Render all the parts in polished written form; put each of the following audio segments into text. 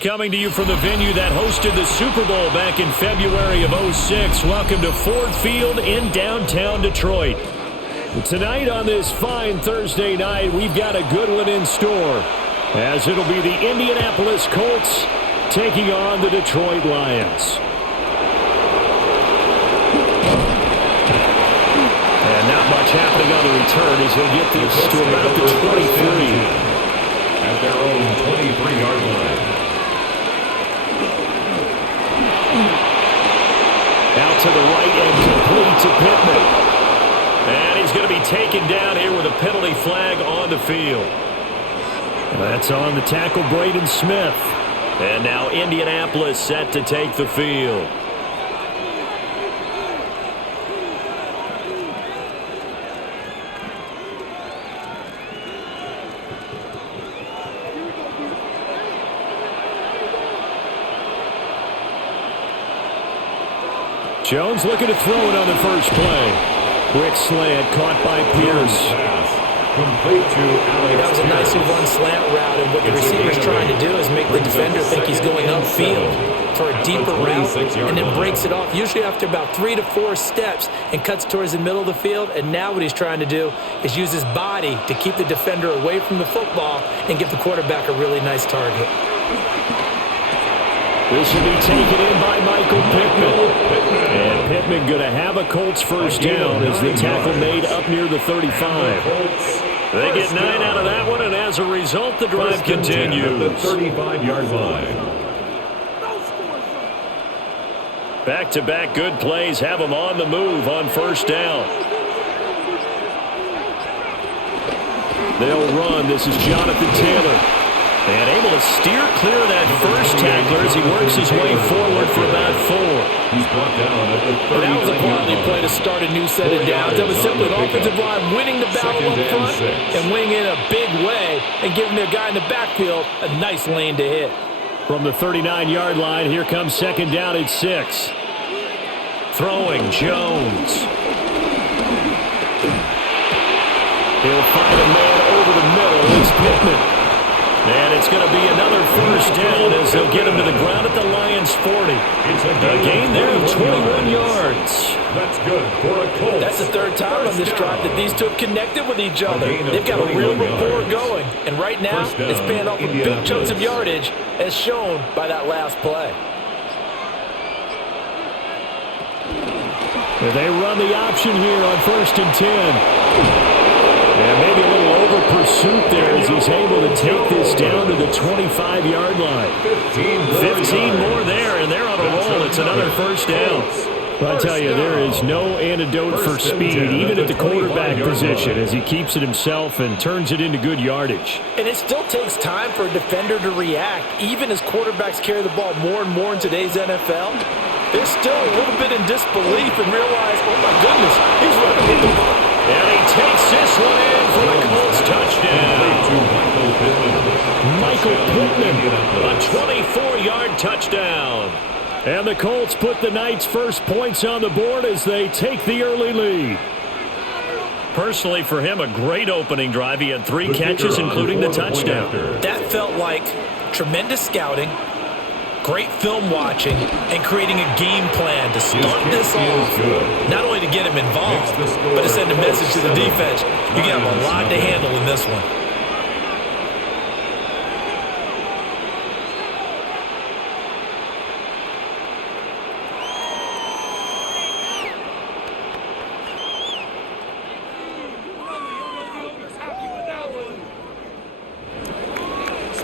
Coming to you from the venue that hosted the Super Bowl back in February of '06. Welcome to Ford Field in downtown Detroit. Tonight on this fine Thursday night, we've got a good one in store, as it'll be the Indianapolis Colts taking on the Detroit Lions. And not much happening on the return as he'll get this to about the 23. At their own 23-yard line. Out to the right and complete to Pittman. And he's going to be taken down here with a penalty flag on the field. That's on the tackle, Braden Smith. And now Indianapolis set to take the field. Jones looking to throw it on the first play. Quick slant caught by Pierce. Complete to Alex. That was a nicely run slant route, and what the receiver's trying to do is make the defender think he's going upfield for a deeper route, and then breaks it off, usually after about 3 to 4 steps, and cuts towards the middle of the field. And now what he's trying to do is use his body to keep the defender away from the football and give the quarterback a really nice target. This will be taken in by Michael Pittman. And Pittman going to have a Colts first down as the tackle made up near the 35. They get 9 out of that one, and as a result, the drive continues. The 35-yard line. Back-to-back good plays have them on the move on first down. They'll run. This is Jonathan Taylor. And able to steer clear of that first tackler as he works his way forward for about 4. He's brought down at the 39. That was a quality play to start a new set of downs. That was simply an offensive line winning the battle up front and winning in a big way and giving their guy in the backfield a nice lane to hit. From the 39-yard line, here comes second down at 6. Throwing, Jones. He'll find a man over the middle. It's Pittman. And it's going to be another first down as they'll get him to the ground at the Lions' 40. A gain there of 21 yards. That's good for a Colts. That's the third time on this drive that these two have connected with each other. They've got a real rapport going. And right now, it's paying off with big chunks of yardage, as shown by that last play. They run the option here on 1st and 10. And maybe a little over-pursuit there as he's able to take this down to the 25-yard line. 15 more there, and they're on a roll. It's another first down. Well, I tell you, there is no antidote for speed, even at the quarterback position, as he keeps it himself and turns it into good yardage. And it still takes time for a defender to react, even as quarterbacks carry the ball more and more in today's NFL. They're still a little bit in disbelief and realize, oh my goodness, he's running with the ball. And he takes this one in for a Colts touchdown. Michael Pittman, a 24-yard touchdown. And the Colts put the Knights' first points on the board as they take the early lead. Personally, for him, a great opening drive. He had 3 catches, including the touchdown. That felt like tremendous scouting, great film watching, and creating a game plan to start this off. Not only to get him involved, but to send a message to the defense. You got a lot to handle in this one.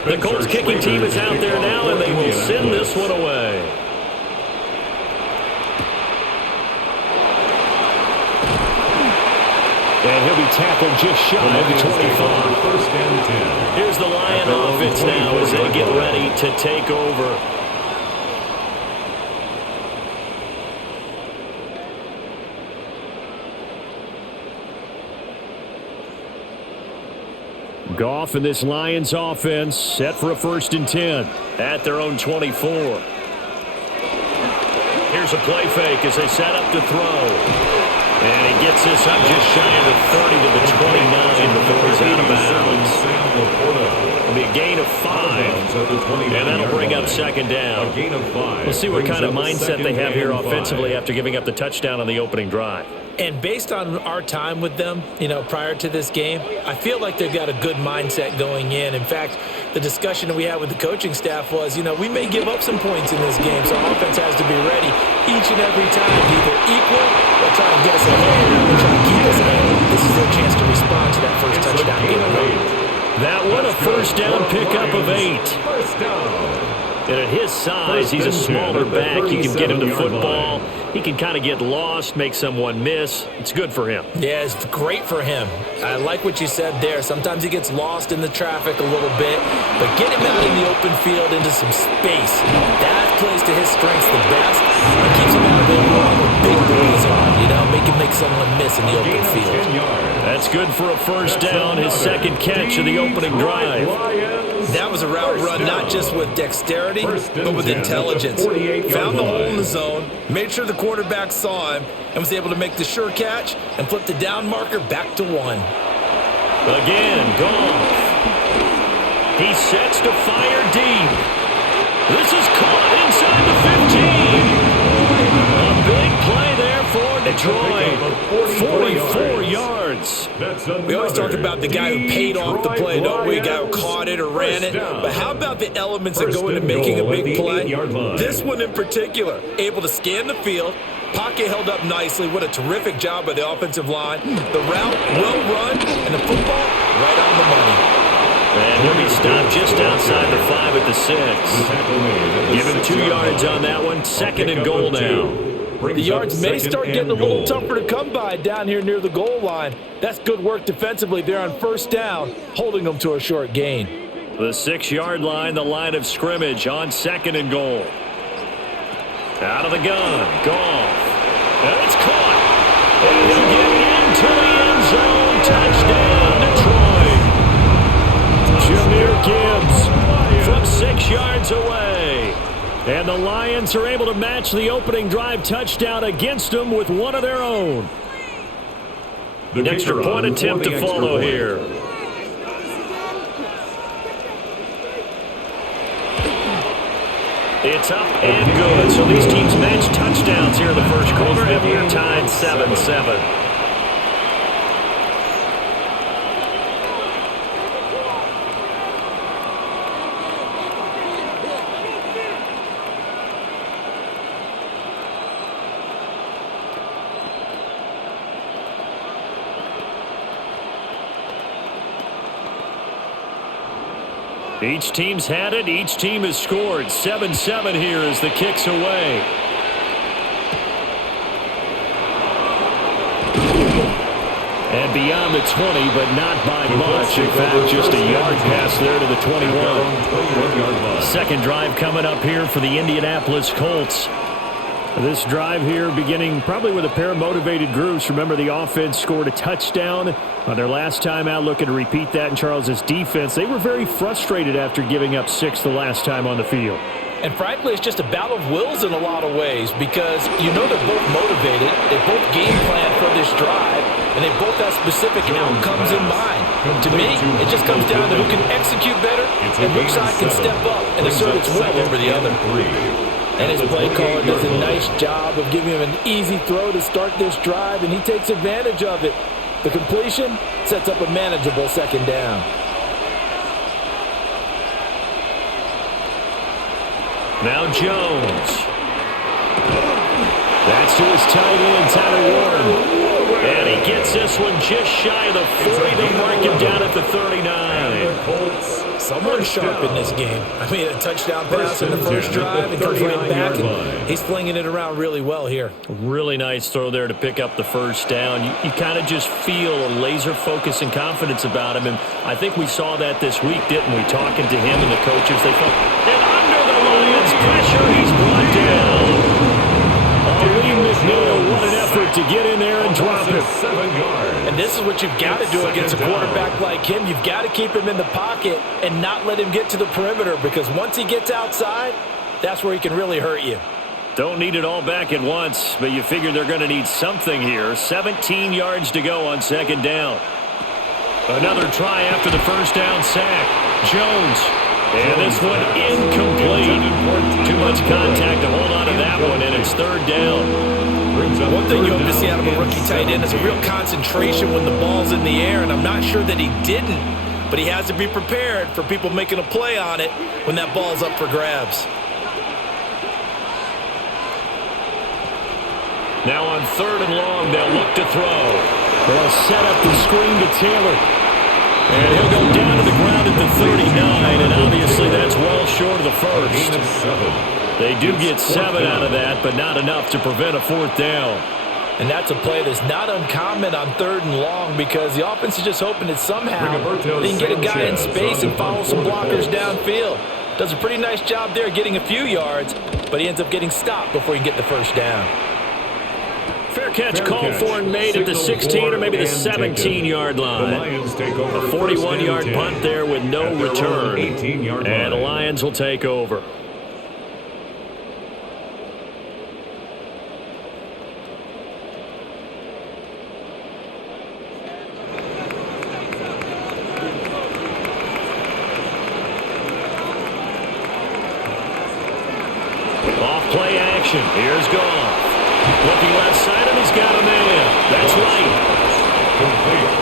The Colts kicking team is out there now, and they will send this one away. And he'll be tackled just shy of the 25. First and 10. Here's the Lion offense now as they get ready to take over. Goff and this Lions offense set for a 1st and 10 at their own 24. Here's a play fake as they set up to throw. And he gets this up just shy of the 30 to the 29 before he's out of bounds. It'll be a gain of 5. And that'll bring up second down. A gain of 5. We'll see what kind of mindset they have here offensively after giving up the touchdown on the opening drive. And based on our time with them, prior to this game, I feel like they've got a good mindset going in. In fact, the discussion that we had with the coaching staff was, we may give up some points in this game, so our offense has to be ready each and every time to either equal or try and get us ahead and try to keep us ahead. This is their chance to respond to that first touchdown game. That one a first down pickup of 8. First down. And at his size, he's a smaller back. You can get him the football. He can kind of get lost, make someone miss. It's good for him. Yeah, it's great for him. I like what you said there. Sometimes he gets lost in the traffic a little bit, but get him out in the open field into some space. That plays to his strengths the best. It keeps him out of there where big plays on, make someone miss in the open field. That's good for a first down, his second catch of the opening drive. That was a route run not just with dexterity, but with intelligence. Found the hole in the zone, made sure the quarterback saw him, and was able to make the sure catch and flip the down marker back to 1. Again, Goff. He sets to fire deep. This is caught inside the 15. A big play there for Detroit. 44 yards. We always talk about the guy who paid off the play, don't we? A guy who caught it or ran it. But how about the elements that go into making a big play? This one in particular, able to scan the field, pocket held up nicely. What a terrific job by the offensive line. The route, well run, and the football right on the money. And he'll be stopped just outside the 5 at the 6. Give him 2 yards on that one. Second and goal now. The yards may start getting a little tougher to come by down here near the goal line. That's good work defensively there on first down, holding them to a short gain. The 6-yard line, the line of scrimmage on second and goal. Out of the gun, Goff. And it's caught. And he'll get into the end zone. Touchdown, Detroit. Jameer Gibbs from 6 yards away. And the Lions are able to match the opening drive touchdown against them with one of their own. An extra point attempt to follow here. It's up and good. So these teams match touchdowns here in the first quarter, and we're tied 7-7. Each team's had it. Each team has scored. 7-7 here as the kick's away. And beyond the 20, but not by much. In fact, just a yard pass there to the 21. Second drive coming up here for the Indianapolis Colts. This drive here beginning probably with a pair of motivated groups. Remember, the offense scored a touchdown on their last time out, looking to repeat that in Charles' defense. They were very frustrated after giving up 6 the last time on the field. And frankly, it's just a battle of wills in a lot of ways because they're both motivated, they both game plan for this drive, and they both have specific outcomes in mind. To me, it just comes down to who can execute better and which side can step up and assert its will over the other. And his play caller does a nice job of giving him an easy throw to start this drive, and he takes advantage of it. The completion sets up a manageable second down. Now Jones. That's to his tight end, Tyler Warren. And he gets this one just shy of the 40. They'll mark him down at the 39. Someone's sharp in this game. I mean, a touchdown pass in the first drive and comes right back. And he's flinging it around really well here. Really nice throw there to pick up the first down. You kind of just feel a laser focus and confidence about him. And I think we saw that this week, didn't we? Talking to him and the coaches. They felt, and under the Lions pressure, he's brought down. Lee McNeil, what an effort to get in there and drop it. 7 yards. And this is what you've got to do against a quarterback like him. You've got to keep him in the pocket and not let him get to the perimeter because once he gets outside, that's where he can really hurt you. Don't need it all back at once, but you figure they're going to need something here. 17 yards to go on second down. Another try after the first down sack. Jones. And this one incomplete. Too much contact to hold on to that one, and it's third down. One thing you hope to see out of a rookie tight end is a real concentration when the ball's in the air, and I'm not sure that he didn't, but he has to be prepared for people making a play on it when that ball's up for grabs. Now on third and long, they'll look to throw. They'll set up the screen to Taylor. And he'll go down to the ground at the 39, and obviously that's well short of the first. They do get 7 out of that, but not enough to prevent a fourth down. And that's a play that's not uncommon on third and long because the offense is just hoping that somehow they can get a guy in space and follow some blockers downfield. Does a pretty nice job there getting a few yards, but he ends up getting stopped before he can get the first down. Fair catch called for and made at the 16 or maybe the 17-yard line. A 41-yard punt there with no return. And the Lions will take over. Off play action. Here's Goff. Looking left side, and he's got a man. That's right.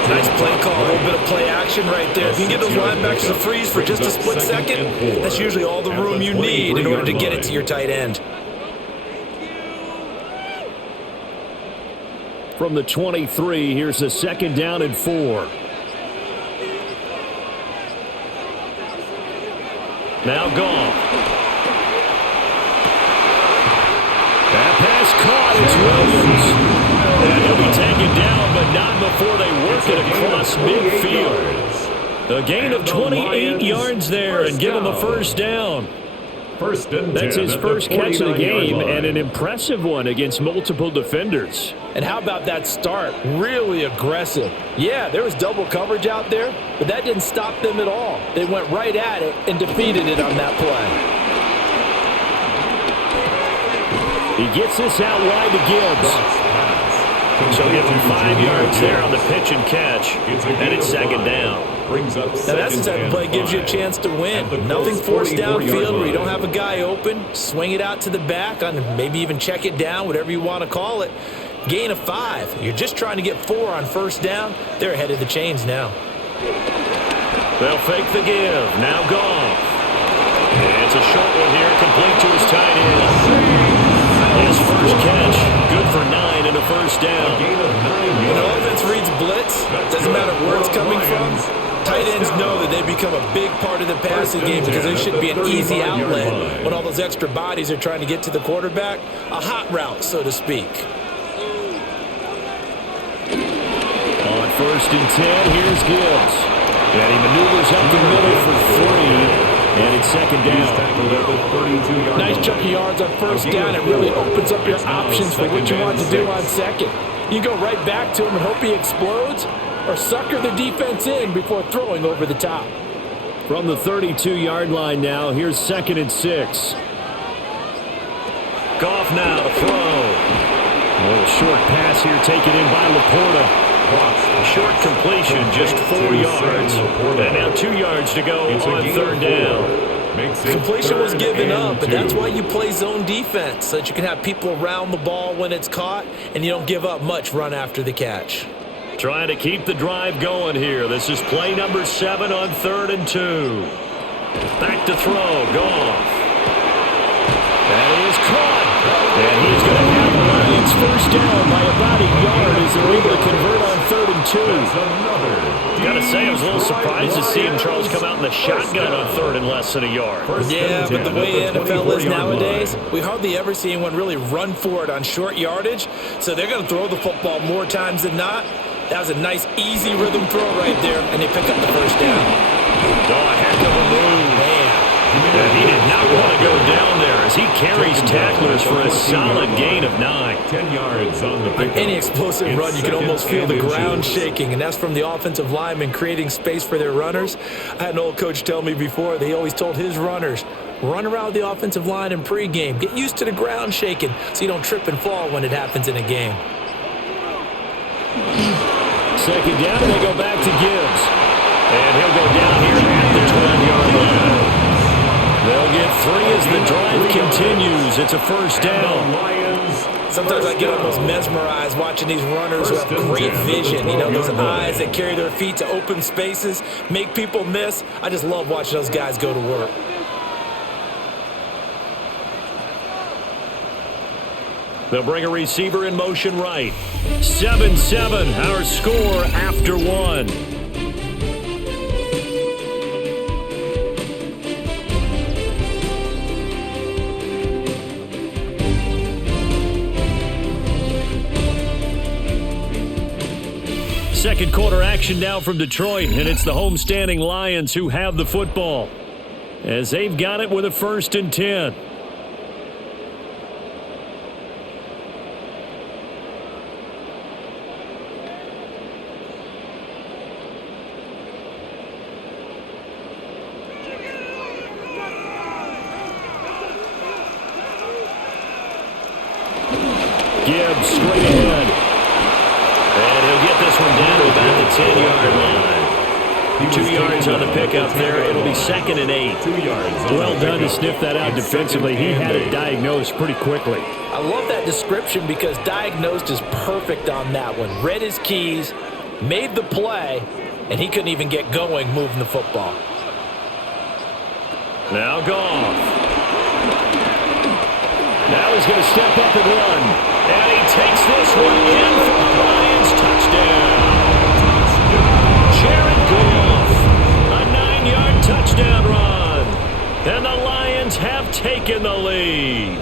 Nice play call, a little bit of play action right there. If you can get those linebackers to freeze for just a split second, that's usually all the room you need in order to get it to your tight end. From the 23, here's a second down and 4. Now Goff. That pass caught. It's Williams. And he'll be taken down, but not before they work it across midfield. A gain of 28 yards there and give him a first down. That's his first catch of the game, and an impressive one against multiple defenders. And how about that start? Really aggressive. Yeah, there was double coverage out there, but that didn't stop them at all. They went right at it and defeated it on that play. He gets this out wide to Gibbs. So give him 5 yards there on the pitch and catch, and it's second down. Now that's the type of play that gives you a chance to win. Nothing forced downfield where you don't have a guy open. Swing it out to the back, on maybe even check it down, whatever you want to call it. Gain of 5. You're just trying to get 4 on first down. They're ahead of the chains now. They'll fake the give. Now Goff. It's a short one here, complete to his tight end. His first catch, good for 9 and a first down. When the offense reads blitz, doesn't matter where it's coming from, tight ends know that they become a big part of the passing game because they should be an easy outlet when all those extra bodies are trying to get to the quarterback. A hot route, so to speak. On first and 10, here's Gibbs. And he maneuvers up the middle for 3. And it's second down. Nice chunk of yards on first down. It really opens up your options for what you want to do on second. You go right back to him and hope he explodes, or sucker the defense in before throwing over the top. From the 32-yard line now, here's second and 6. Goff now to throw. A little short pass here taken in by Laporta. Short completion, just 4 yards. And now 2 yards to go on third down. Completion was given up, but that's why you play zone defense, so that you can have people around the ball when it's caught, and you don't give up much run after the catch. Trying to keep the drive going here. This is play number 7 on third and 2. Back to throw, Goff. That is caught. And he's going to have the Lions first down by about a yard as they're able to convert on third and 2. Got to say, I was a little surprised to see him, Charles, come out in the shotgun on third and less than a yard. Yeah, but the way the NFL is nowadays, we hardly ever see anyone really run for it on short yardage, so they're going to throw the football more times than not. That was a nice, easy rhythm throw right there, and they pick up the first down. Oh, a heck of a move. Man. And he did not want to go down there as he carries tacklers for a solid gain of 9. 10 yards on the pickup. Any explosive run, you can almost feel the ground shaking, and that's from the offensive linemen creating space for their runners. I had an old coach tell me before, they always told his runners, run around the offensive line in pregame. Get used to the ground shaking so you don't trip and fall when it happens in a game. Second down, they go back to Gibbs. And he'll go down here at the 12-yard They'll get 3 as the drive continues. It's a first down. Sometimes I get almost mesmerized watching these runners who have great vision. You know, those eyes that carry their feet to open spaces, make people miss. I just love watching those guys go to work. They'll bring a receiver in motion right. 7-7, our score after 1. Second quarter action now from Detroit, and it's the homestanding Lions who have the football as they've got it with a 1st and 10. Gibbs straight ahead. And he'll get this one down to about the 10-yard line. 2 yards on the pickup there. It'll be 2nd and 8. Well done to sniff that out defensively. He had it diagnosed pretty quickly. I love that description because diagnosed is perfect on that one. Read his keys, made the play, and he couldn't even get going moving the football. Now Goff. Now he's going to step up and run. And he takes this one in for the Lions touchdown. Jared Goff, a 9-yard touchdown run. And the Lions have taken the lead.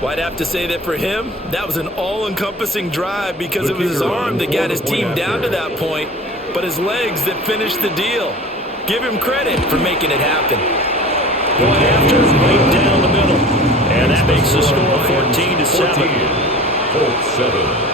Well, I'd have to say that for him, that was an all-encompassing drive because it was his arm that got his team down to that point, but his legs that finished the deal. Give him credit for making it happen. Going after right down the middle. And that makes the score 14-7. Colts 7.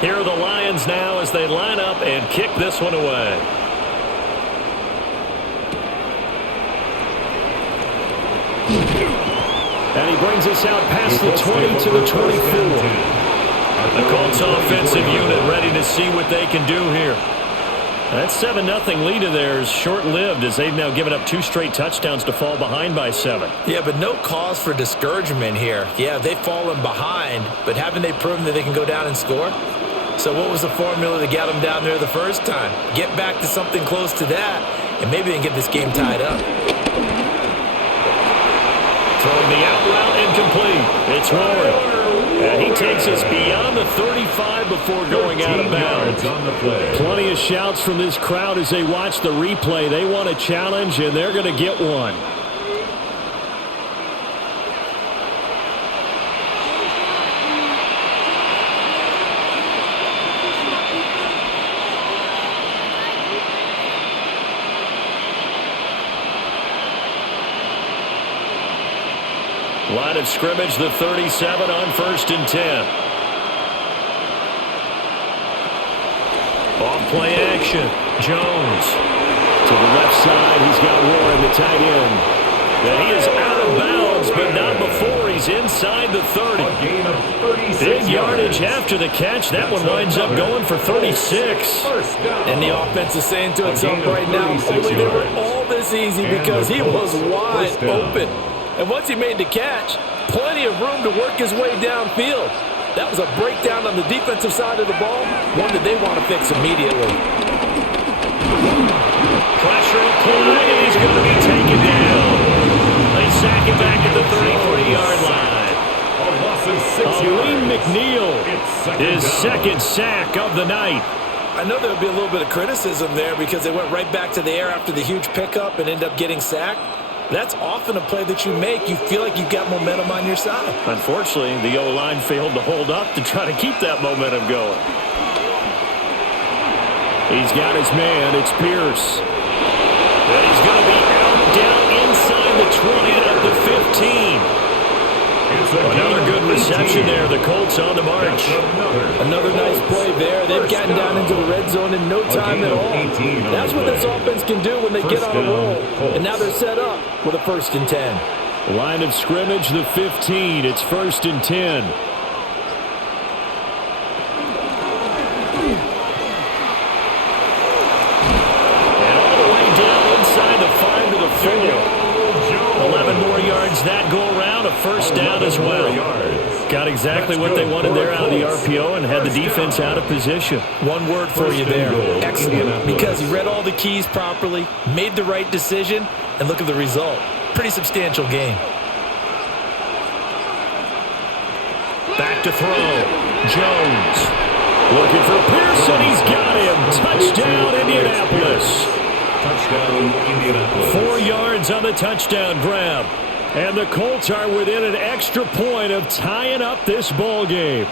Here are the Lions now as they line up and kick this one away. And he brings us out past the 20 to the 24. The Colts offensive unit ready to see what they can do here. That 7-0 lead of theirs short-lived as they've now given up 2 straight touchdowns to fall behind by 7. Yeah, but no cause for discouragement here. Yeah, they've fallen behind, but haven't they proven that they can go down and score? So what was the formula that got them down there the first time? Get back to something close to that, and maybe they can get this game tied up. Throwing the out route incomplete. It's Warren. And he takes us beyond the 35 before going out of bounds. Plenty of shouts from this crowd as they watch the replay. They want a challenge, and they're going to get one. Line of scrimmage, the 37 on 1st and 10. Off play action. Jones. To the left side, he's got Warren, the tight end. And he is out of bounds, but not before he's inside the 30. Big yardage after the catch. That one winds up going for 36. And the offense is saying to itself right now, only they were all this easy because he was wide open. And once he made the catch, plenty of room to work his way downfield. That was a breakdown on the defensive side of the ball, one that they want to fix immediately. Pressure applied, and he's going to be taken down. They sack it back at the 33-yard line. Aleem McNeil, his second sack of the night. I know there would be a little bit of criticism there because they went right back to the air after the huge pickup and ended up getting sacked. That's often a play that you make. You feel like you've got momentum on your side. Unfortunately, the O-line failed to hold up to try to keep that momentum going. He's got his man. It's Pierce. And he's going to be out down inside the 20 at the 15. Another good reception there. The Colts on the march. Another nice play there. They've gotten down into the red zone in no time at all. That's what this offense can do when they get on a roll. And now they're set up with a 1st and 10. Line of scrimmage, the 15. It's 1st and 10. And all the way down inside the 5 to the 4. 11 more yards that go around. A 1st down as well. Got exactly what they wanted there out of the RPO and had the defense out of position. One word for you there. Excellent. Because he read all the keys properly, made the right decision, and look at the result. Pretty substantial game. Back to throw. Jones. Looking for Pearson. He's got him. Touchdown, Indianapolis. Touchdown, Indianapolis. 4 yards on the touchdown grab. And the Colts are within an extra point of tying up this ball game.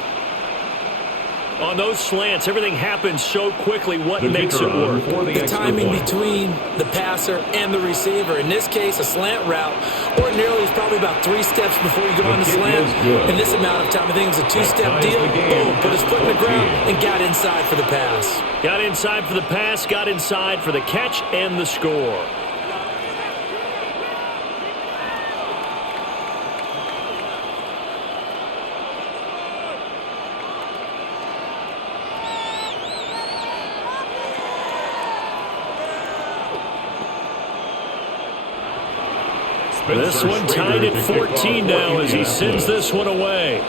On those slants, everything happens so quickly. What makes it work? The timing between the passer and the receiver. In this case, a slant route ordinarily is probably about 3 steps before you go on the slant. In this amount of time, I think it was a 2-step deal. Boom, put his foot in the ground and got inside for the pass. Got inside for the pass, got inside for the catch and the score. This one tied at 14 now as he sends this one away.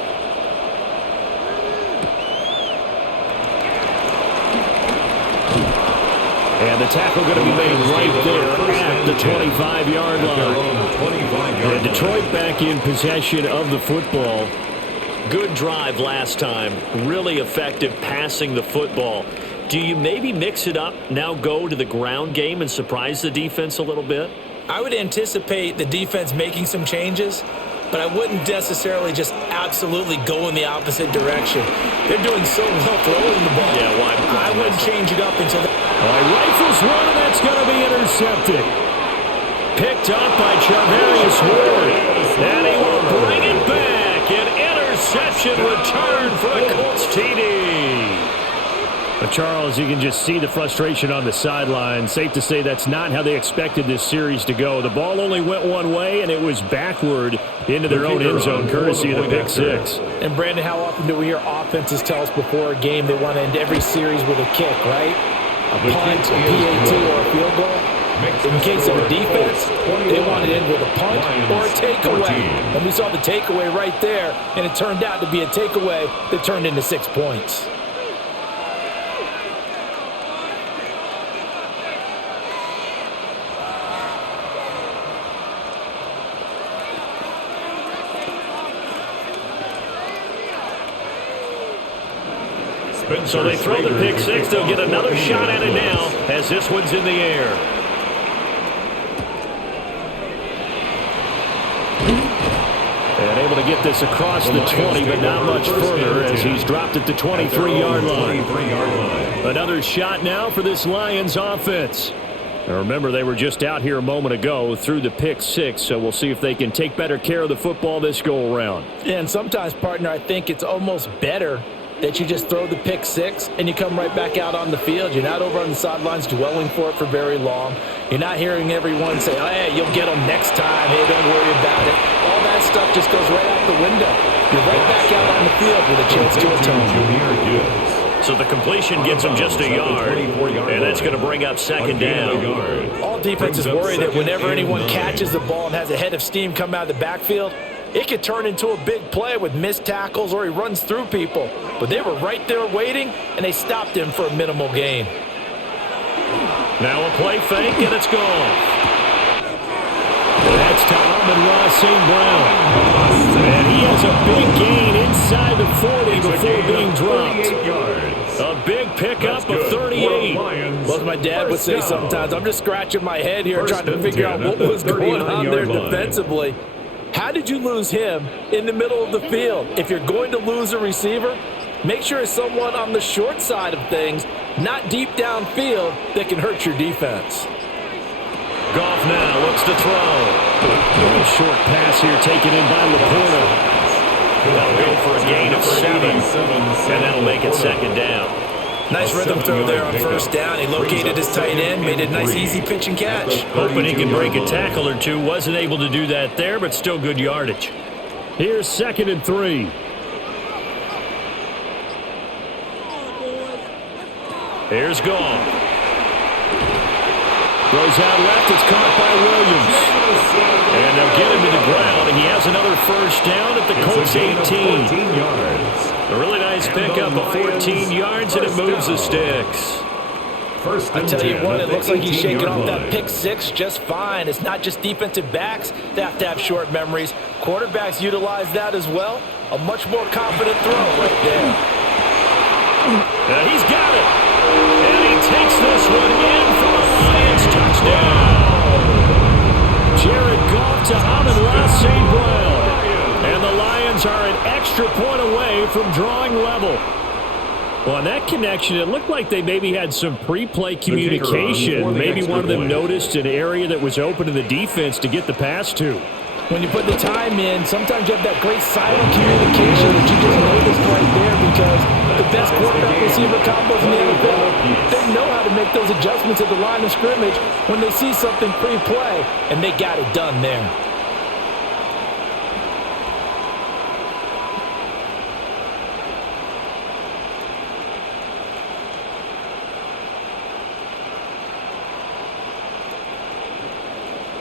And the tackle going to be made right there at the 25-yard line. And Detroit back in possession of the football. Good drive last time. Really effective passing the football. Do you maybe mix it up, now go to the ground game and surprise the defense a little bit? I would anticipate the defense making some changes, but I wouldn't necessarily just absolutely go in the opposite direction. They're doing so well throwing the ball. Yeah, why? I wouldn't change it up until rifles one, and that's going to be intercepted. Picked up by Charvarius Ward. And he will bring it back. An interception return for a Colts TD. But Charles, you can just see the frustration on the sideline. Safe to say that's not how they expected this series to go. The ball only went one way, and it was backward into their own end zone, courtesy of the pick six. And, Brandon, how often do we hear offenses tell us before a game they want to end every series with a kick, right? A punt, a PAT, or a field goal. In case of a defense, they want to end with a punt or a takeaway. And we saw the takeaway right there, and it turned out to be a takeaway that turned into 6 points. So they throw the pick six. They'll get another shot at it now as this one's in the air. And able to get this across the 20, but not much further as he's dropped at the 23-yard line. Another shot now for this Lions offense. Now remember, they were just out here a moment ago through the pick six, so we'll see if they can take better care of the football this go-around. Yeah, and sometimes, partner, I think it's almost better that you just throw the pick six and you come right back out on the field. You're not over on the sidelines dwelling for it for very long. You're not hearing everyone say, oh, hey, you'll get them next time. Hey, don't worry about it. All that stuff just goes right out the window. You're right back out on the field with a chance to atone. So the completion gets them just a yard, and that's going to bring up second down. All defenses worry that whenever anyone catches the ball and has a head of steam come out of the backfield, it could turn into a big play with missed tackles or he runs through people. But they were right there waiting, and they stopped him for a minimal gain. Now a play fake, and it's gone. That's to Amon-Ra St. Brown. And he has a big gain inside the 40 before being dropped. A big pickup of 38. Well, as my dad would say sometimes, I'm just scratching my head here trying to figure out what was going on there defensively. How did you lose him in the middle of the field? If you're going to lose a receiver, make sure it's someone on the short side of things, not deep downfield, that can hurt your defense. Goff now looks to throw. A short pass here taken in by Laporta. That'll go for a gain of 7, and that'll make it second down. Nice rhythm throw there on first down. He located his tight end, made a nice easy pitch and catch. Hoping he can break a tackle or two. Wasn't able to do that there, but still good yardage. Here's 2nd and 3. Here's Goff. Throws out left. It's caught by Williams. And they'll get him to the ground, and he has another first down at the Colts 18. A really nice pickup of 14 yards, and it moves the sticks. I tell you what, it looks like he's shaking off that pick six just fine. It's not just defensive backs that have to have short memories. Quarterbacks utilize that as well. A much more confident throw right there. He's got it. And he takes this one in for a Lions touchdown. Jared Goff to Amon-Ra St. Brown. And the Lions are an extra point away from drawing level. Well, on that connection, it looked like they maybe had some pre-play communication. Maybe one of them noticed an area that was open to the defense to get the pass to. When you put the time in, sometimes you have that great silent communication that you just noticed right there, because the best quarterback-receiver combos in the NFL, they know how to make those adjustments at the line of scrimmage when they see something pre-play, and they got it done there.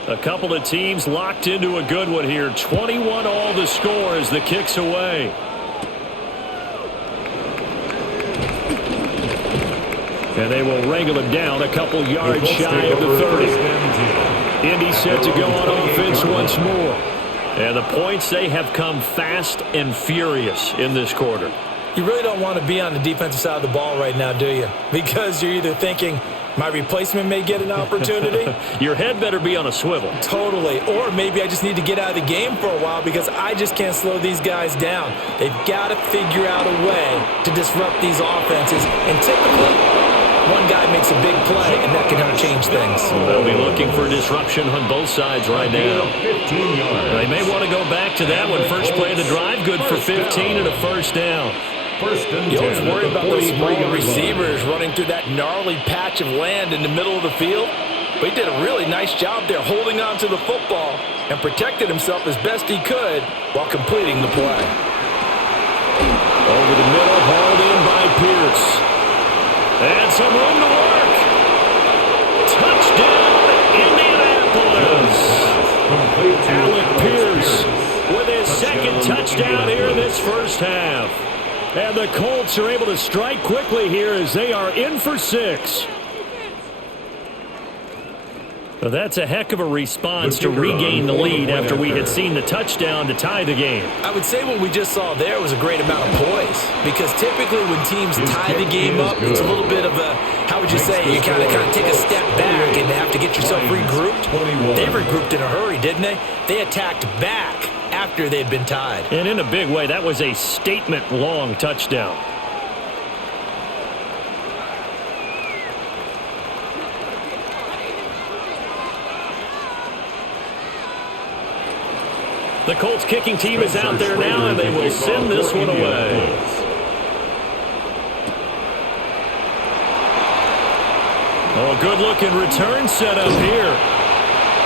A couple of teams locked into a good one here. 21 all the score as the kick's away. And they will wrangle him down a couple yards shy of the 30. Indy set to go on offense once more. And the points, they have come fast and furious in this quarter. You really don't want to be on the defensive side of the ball right now, do you? Because you're either thinking, my replacement may get an opportunity. Your head better be on a swivel. Totally. Or maybe I just need to get out of the game for a while because I just can't slow these guys down. They've got to figure out a way to disrupt these offenses. And typically, one guy makes a big play, and that can help change things. They'll be looking for disruption on both sides right now. They may want to go back to that one. First play of the drive, good for 15 and a first down. You always worry about those small receivers running through that gnarly patch of land in the middle of the field. But he did a really nice job there holding on to the football and protected himself as best he could while completing the play. Over the middle, hauled in by Pierce. And some room to work. Touchdown, Indianapolis. Alec Pierce with his second touchdown here in this first half. And the Colts are able to strike quickly here as they are in for 6. Well, that's a heck of a response to regain the lead after we had seen the touchdown to tie the game. I would say what we just saw there was a great amount of poise, because typically when teams tie the game up, it's a little bit of a, how would you say, you kind of take a step back and have to get yourself regrouped. They regrouped in a hurry, didn't they? They attacked back after they'd been tied. And in a big way, that was a statement-long touchdown. The Colts kicking team is out there now, and they will send this one away. Oh, good-looking return set up here.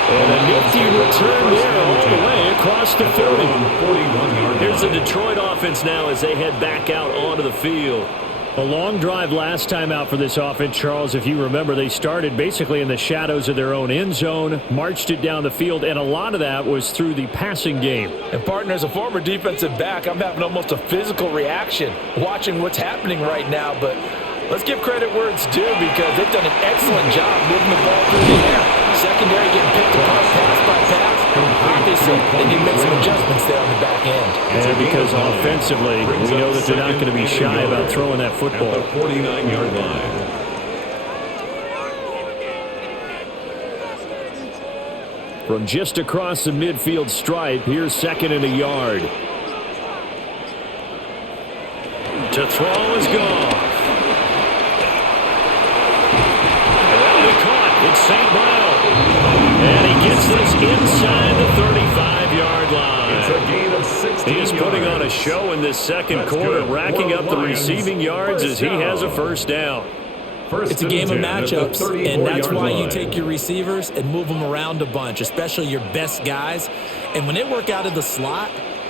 And a nifty return there all the way across the 40. Here's the Detroit offense now as they head back out onto the field. A long drive last time out for this offense, Charles. If you remember, they started basically in the shadows of their own end zone, marched it down the field, and a lot of that was through the passing game. And, partner, as a former defensive back, I'm having almost a physical reaction watching what's happening right now. But let's give credit where it's due, because they've done an excellent job moving the ball through the air. Secondary getting picked apart pass by pass. Obviously, they need to make some adjustments there on the back end. And because offensively, we know that they're not going to be shy about throwing that football. At the 49-yard line. From just across the midfield stripe, here's 2nd and a yard. To throw is gone. It's St. Brown. And he gets this inside the 35-yard line. It's a gain of 16 He is putting on a show in this second quarter, racking up the receiving yards as he has a first down. It's a game of matchups, and that's why you take your receivers and move them around a bunch, especially your best guys. And when they work out of the slot,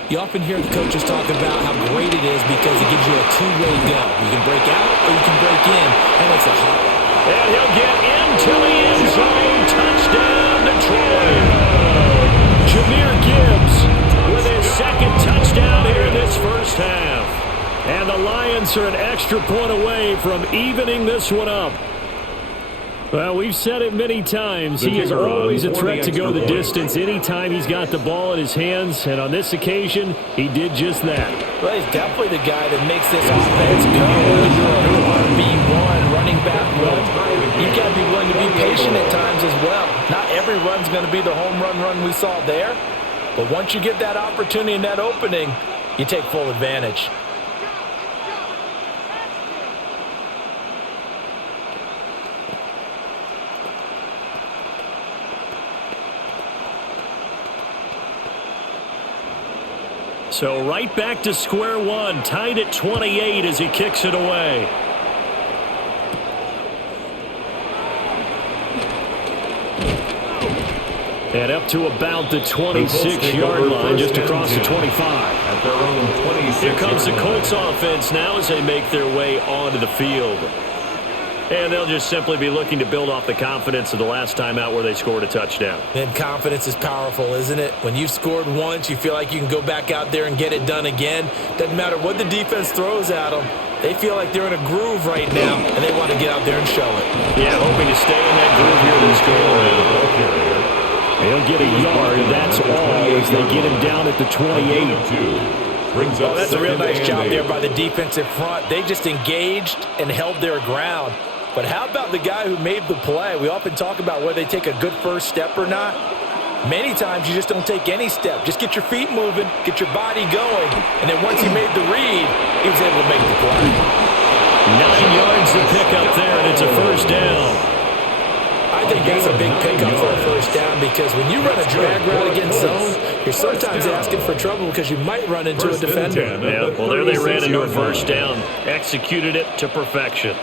you often hear the coaches talk about how great it is because it gives you a two-way go. You can break out or you can break in, and it's a hot. And he'll get into the end zone. Touchdown, Detroit. Jahmyr Gibbs with his second touchdown here in this first half. And the Lions are an extra point away from evening this one up. Well, we've said it many times. He is always a threat to go the distance anytime he's got the ball in his hands. And on this occasion, he did just that. Well, he's definitely the guy that makes this offense go. You're an RB1, running back run. You've got to be willing to be patient at times as well. Not every run's going to be the home run we saw there. But once you get that opportunity and that opening, you take full advantage. So right back to square one, tied at 28 as he kicks it away. And up to about the 26-yard line, just across the 25. At their own 26. Here comes the Colts offense now as they make their way onto the field. And they'll just simply be looking to build off the confidence of the last time out where they scored a touchdown. And confidence is powerful, isn't it? When you've scored once, you feel like you can go back out there and get it done again. Doesn't matter what the defense throws at them. They feel like they're in a groove right now, and they want to get out there and show it. Yeah, hoping to stay in that groove here this go around. He'll get a yard, that's all, as they get him down at the 28. Oh, that's a real nice job there by the defensive front. They just engaged and held their ground. But how about the guy who made the play? We often talk about whether they take a good first step or not. Many times you just don't take any step. Just get your feet moving, get your body going, and then once he made the read, he was able to make the play. 9 yards to pick up there, and it's a first down. I think that's a big pickup for a first down because when you run a drag route against zone, you're sometimes asking for trouble because you might run into a defender. Yeah, well, there they ran into a first down, executed it to perfection.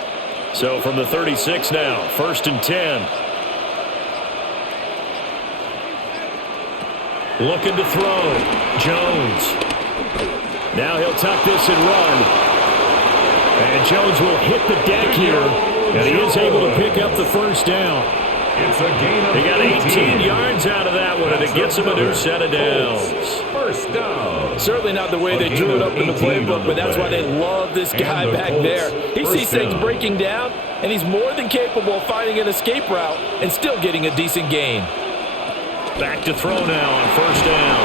So from the 36 now, 1st and 10. Looking to throw. Jones. Now he'll tuck this and run. And Jones will hit the deck here. And he is able to pick up the first down. It's a gain of They got 18 yards out of that one, and it gets them a new set of downs. First down. Certainly not the way they drew it up in the playbook, but that's why they love this guy back there. He sees things breaking down, and he's more than capable of finding an escape route and still getting a decent gain. Back to throw now on first down.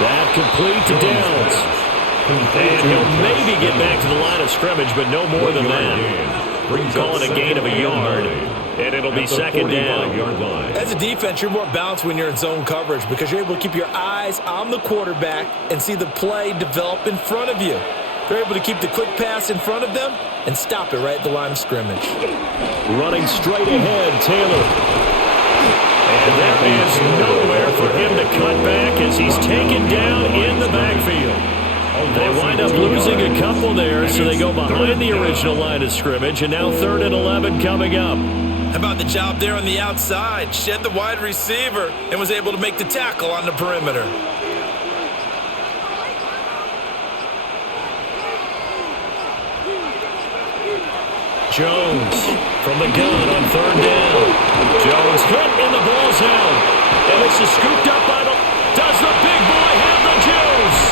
That complete to Downs. And he'll maybe get back to the line of scrimmage, but no more than that. Call it a gain of a yard, and it'll be second down. As a defense, you're more balanced when you're in zone coverage because you're able to keep your eyes on the quarterback and see the play develop in front of you. They're able to keep the quick pass in front of them and stop it right at the line of scrimmage. Running straight ahead, Taylor. And there is nowhere for him to cut back as he's taken down in the backfield. They wind up losing a couple there, so they go behind the original line of scrimmage, and now 3rd and 11 coming up. How about the job there on the outside? Shed the wide receiver and was able to make the tackle on the perimeter. Jones from the gun on 3rd down. Jones hit in the ball zone. And this is scooped up by the... Does the big boy have the juice?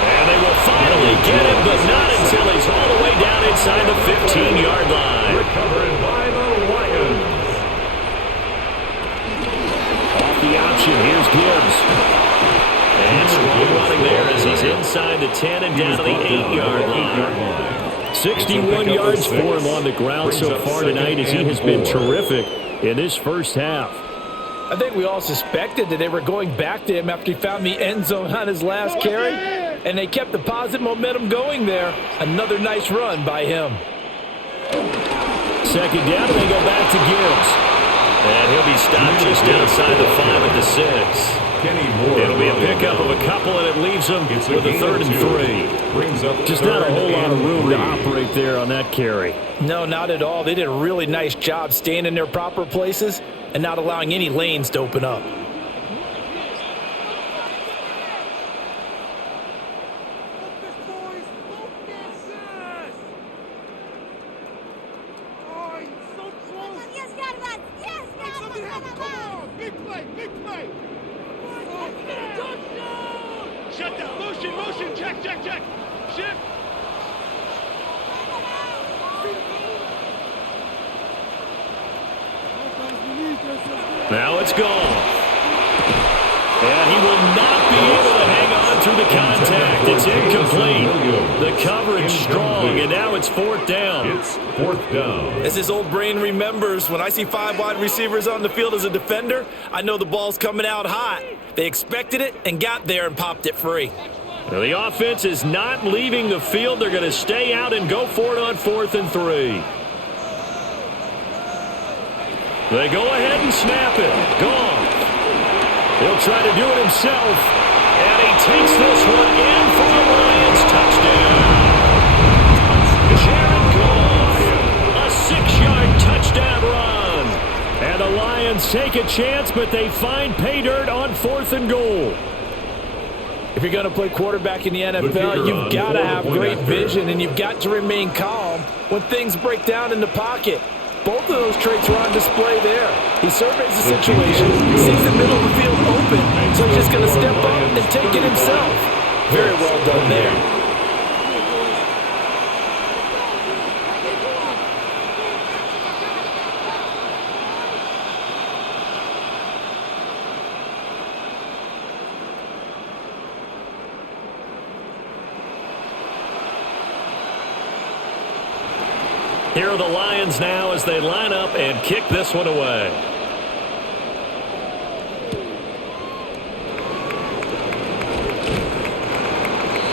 And they will finally get him, but not until he's all the way down inside the 15-yard line. Recovered by the Lions. Off the option, here's Gibbs. And strong running there as he's inside the 10 and down to the 8-yard line. 61 yards for him on the ground so far tonight as he has been terrific in this first half. I think we all suspected that they were going back to him after he found the end zone on his last carry, and they kept the positive momentum going there. Another nice run by him. Second down, and they go back to Gibbs. And he'll be stopped just outside the 5 at the 6. It'll be a pickup of a couple, and it leaves them with a 3rd and 3. Just not a whole lot of room to operate there on that carry. No, not at all. They did a really nice job staying in their proper places and not allowing any lanes to open up. Shut down. Motion. Check. Shift. Now it's gone. And he will not be able to hang on through the contact. It's incomplete. The coverage strong, and now it's 4th down. It's 4th down. As his old brain remembers, when I see 5 wide receivers on the field as a defender, I know the ball's coming out hot. They expected it and got there and popped it free. Well, the offense is not leaving the field. They're going to stay out and go for it on 4th and 3. They go ahead and snap it. Gone. He'll try to do it himself. And he takes this one in for the Lions touchdown. Jared Goff, a 6-yard touchdown run. And the Lions take a chance, but they find pay dirt on 4th and goal. If you're going to play quarterback in the NFL, you've got to have great vision, and you've got to remain calm when things break down in the pocket. Both of those traits were on display there. He surveys the situation, sees the middle of the field open, so he's just going to step up and take it himself. Very well done there. Here are the Lions now as they line up and kick this one away.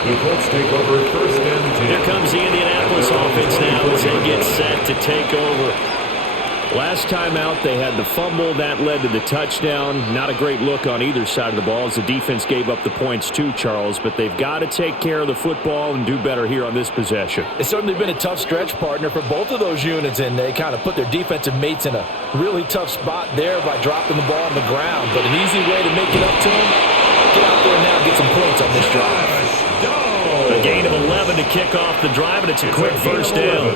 The Colts take over 1st and 10. Here comes the Indianapolis offense now as they get set to take over. Last time out, they had the fumble. That led to the touchdown. Not a great look on either side of the ball as the defense gave up the points too, Charles. But they've got to take care of the football and do better here on this possession. It's certainly been a tough stretch, partner, for both of those units, and they kind of put their defensive mates in a really tough spot there by dropping the ball on the ground. But an easy way to make it up to them, get out there now and get some points on this drive. A gain of 11 to kick off the drive, and it's a quick 1st down.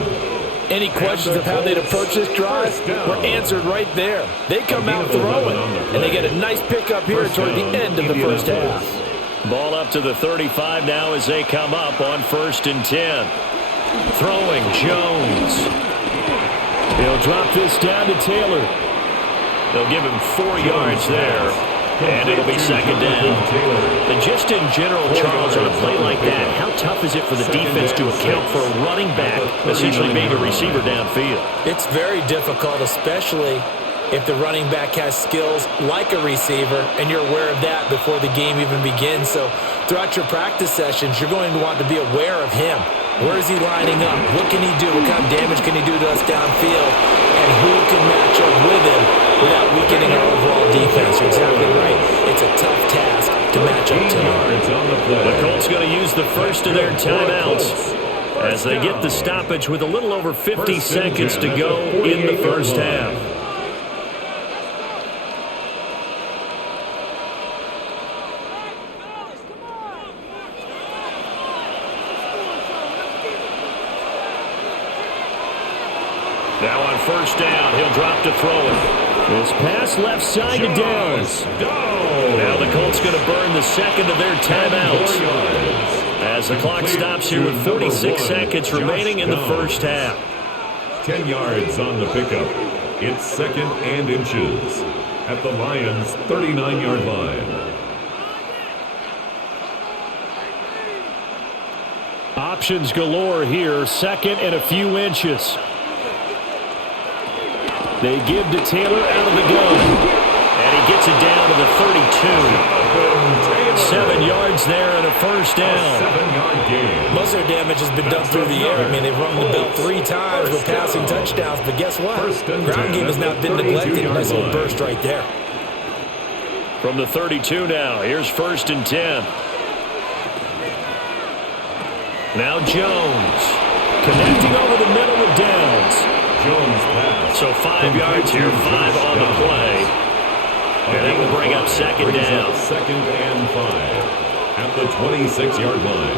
Any questions of how they'd approach this drive were answered right there. They come out throwing, and they get a nice pickup here toward the end of the 1st half. Ball up to the 35 now as they come up on 1st and 10. Throwing Jones. He'll drop this down to Taylor. They'll give him 4 yards there. And it'll be 2nd down. And just in general, Charles, on a play like that, how tough is it for the defense to account for a running back essentially being a receiver downfield? It's very difficult, especially if the running back has skills like a receiver, and you're aware of that before the game even begins. So throughout your practice sessions, you're going to want to be aware of him. Where is he lining up? What can he do? What kind of damage can he do to us downfield? And who can match up with him without weakening our overall defense? You're exactly right. It's a tough task to match up to him. The Colts going to use the first of their timeouts as they get the stoppage with a little over 50 seconds to go in the 1st half. Now on 1st down, he'll drop to throw it. This pass left side to Downs. Now the Colts going to burn the 2nd of their timeouts as the clock stops here with 46 seconds remaining in the 1st half. 10 yards on the pickup. It's 2nd and inches at the Lions' 39-yard line. Options galore here, 2nd and a few inches. They give to Taylor out of the gun. And he gets it down to the 32. 7 yards there and a 1st down. 7-yard gain. Most of their damage has been done through the air. I mean, they've rung the bell 3 times with passing touchdowns. But guess what? Ground game has not been neglected. Nice little burst right there. From the 32 now, here's 1st and 10. Now Jones. Connecting over the middle with Downs. Jones pass. So 5 yards here, 5 on the play. And that will bring up 2nd down. 2nd and 5 at the 26-yard line.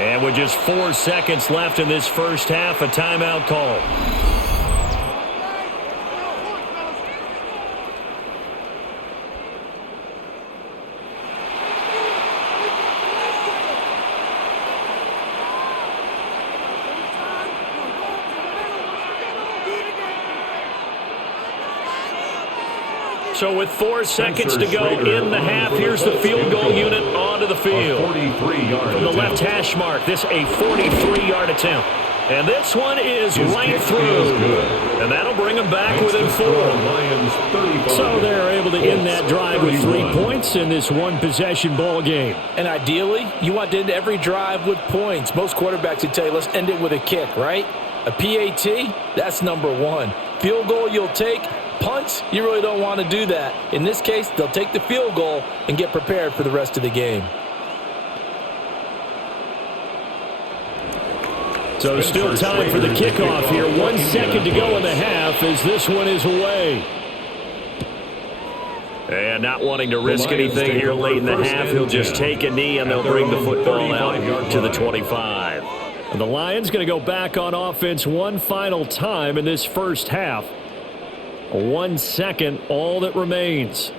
And with just 4 seconds left in this first half, a timeout call. So with 4 seconds to go in the half, here's the field goal unit onto the field. 43-yard From the left hash mark, this a 43-yard attempt. And this one is right through. And that'll bring them back within 4. So they're able to end that drive with 3 points in this one-possession ball game. And ideally, you want to end every drive with points. Most quarterbacks would tell you, let's end it with a kick, right? A PAT, that's number 1. Field goal you'll take. Punts, you really don't want to do that. In this case, they'll take the field goal and get prepared for the rest of the game. So still time for the kickoff here. 1 second to go in the half as this one is away. And not wanting to risk anything here late in the half, he'll just take a knee and they'll bring the football out to the 25. And the Lions going to go back on offense one final time in this first half. 1 second, all that remains.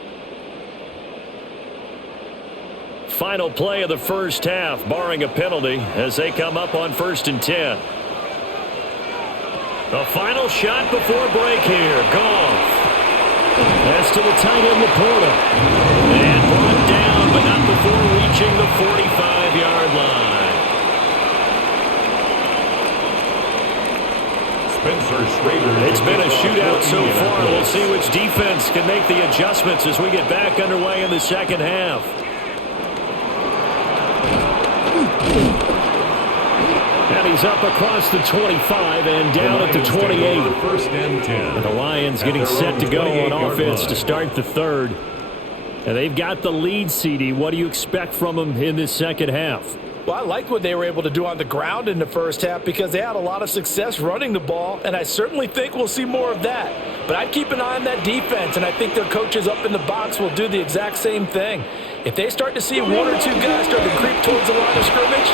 Final play of the first half, barring a penalty, as they come up on 1st and 10. The final shot before break here. Goff. That's to the tight end, Laporta. And brought down, but not before reaching the 45-yard line. It's been a shootout so far. We'll see which defense can make the adjustments as we get back underway in the second half. And he's up across the 25 and down at the 28. 1st and 10. And the Lions getting set to go on offense to start the third. And they've got the lead, CD. What do you expect from them in this second half? Well, I like what they were able to do on the ground in the first half because they had a lot of success running the ball, and I certainly think we'll see more of that. But I'd keep an eye on that defense, and I think their coaches up in the box will do the exact same thing. If they start to see 1 or 2 guys start to creep towards the line of scrimmage,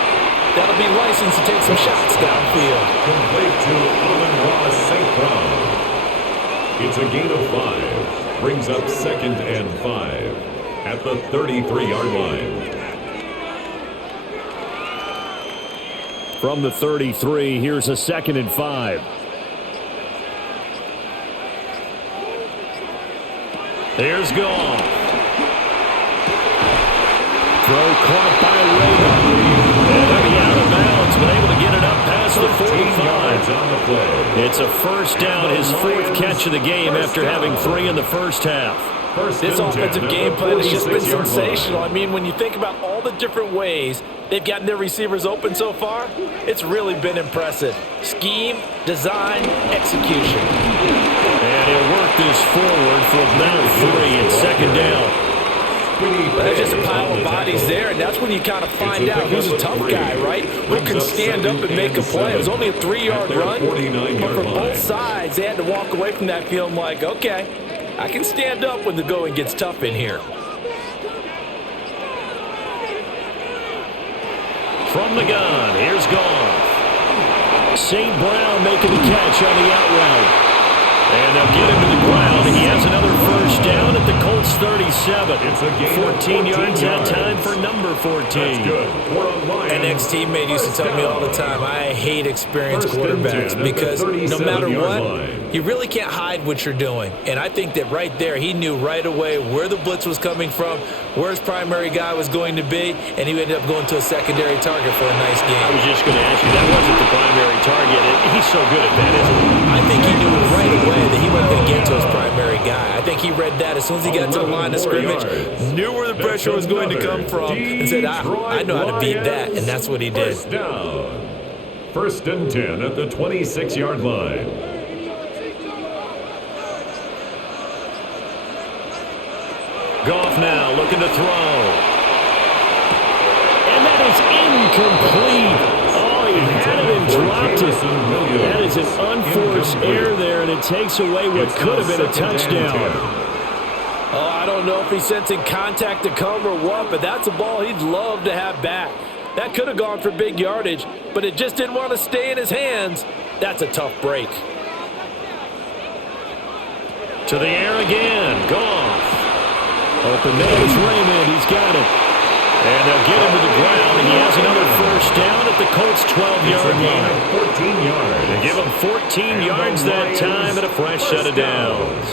that'll be licensed to take some shots downfield. Complete to Amon-Ra St. Brown. It's a gain of 5. Brings up 2nd and 5 at the 33-yard line. From the 33, here's a 2nd and 5. Here's Goff. Throw caught by Rader. And they'll be out of bounds, but able to get it up past the 45. It's a first down, his 4th catch of the game after having 3 in the first half. This offensive game plan has just been sensational. I mean, when you think about all the different ways they've gotten their receivers open so far, it's really been impressive. Scheme, design, execution. And he'll work this forward for about 3 and 2nd down. There's just a pile of bodies there, and that's when you kind of find out who's a tough guy, right? Who can stand up and make a play. It was only a 3-yard run, but for both sides, they had to walk away from that feeling like, okay, I can stand up when the going gets tough in here. From the gun, here's Goff. St. Brown making the catch on the out route. And they'll get him to the ground. He has another first down at the Colts 37. 14 yards that time for number 14. An ex-teammate used to tell me all the time, I hate experienced quarterbacks because no matter what, you really can't hide what you're doing. And I think that right there, he knew right away where the blitz was coming from, where his primary guy was going to be, and he ended up going to a secondary target for a nice game. I was just going to ask you, that wasn't the primary target. He's so good at that, isn't he? I think he knew right away that he wasn't going to get to his primary guy. I think he read that as soon as he got to the line of scrimmage, knew where the pressure was going to come from, and said, I know how to beat that, and that's what he did. First down. 1st and 10 at the 26-yard line. Goff now looking to throw. And that is incomplete. Oh, he had it and dropped it. That is an unforced error there, and it takes away what could have been a touchdown. Oh, I don't know if he's sensing contact to come or what, but that's a ball he'd love to have back. That could have gone for big yardage, but it just didn't want to stay in his hands. That's a tough break. To the air again. Goff. Open nose, Raymond. He's got it. And they'll get him to the ground, and he has another first down at the Colts' 12-yard line. 14 yards. They give him 14 yards that time and a fresh set of downs.